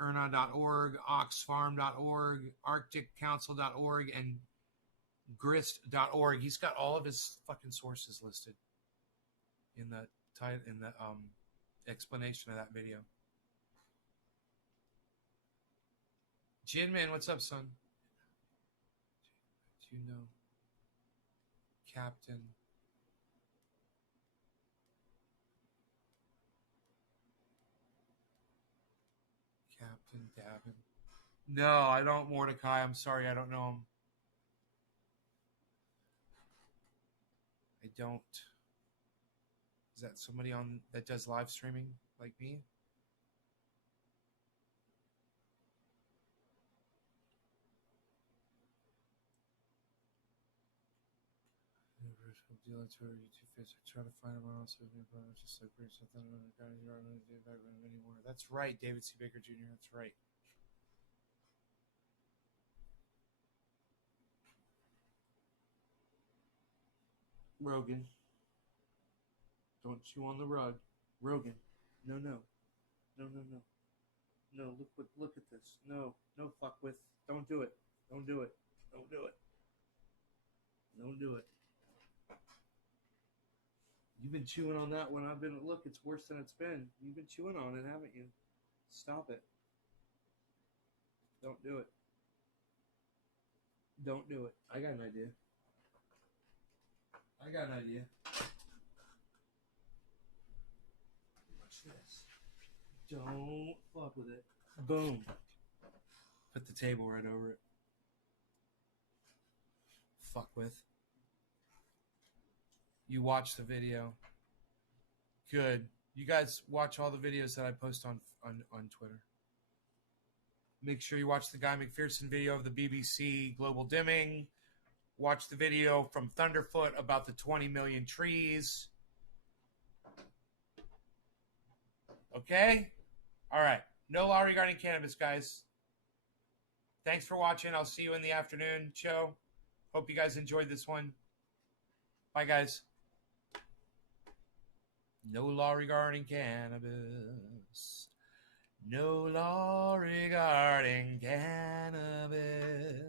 IRNA.org, Oxfam.org, ArcticCouncil.org, and Grist.org. He's got all of his fucking sources listed in the explanation of that video. Jinmin, what's up, son? Do you know Captain? Captain Davin? No, I don't, Mordecai. I'm sorry, I don't know him. I don't. Is that somebody on that does live streaming like me? Dealing to her YouTube face. I try to find him on also just like bring something on the guy you're on the back anymore. That's right, David C. Baker Jr. That's right. Rogan. Don't chew on the rug. Rogan. No. No, look at this. No, fuck with. Don't do it. Don't do it. Don't do it. Don't do it. You've been chewing on that one. I've been, look, it's worse than it's been. You've been chewing on it, haven't you? Stop it. Don't do it. Don't do it. I got an idea. Watch this. Don't fuck with it. Boom. Put the table right over it. Fuck with. You watch the video. Good. You guys watch all the videos that I post on Twitter. Make sure you watch the Guy McPherson video of the BBC global dimming. Watch the video from Thunderfoot about the 20 million trees. Okay? All right. No law regarding cannabis, guys. Thanks for watching. I'll see you in the afternoon show. Hope you guys enjoyed this one. Bye, guys. No law regarding cannabis. No law regarding cannabis.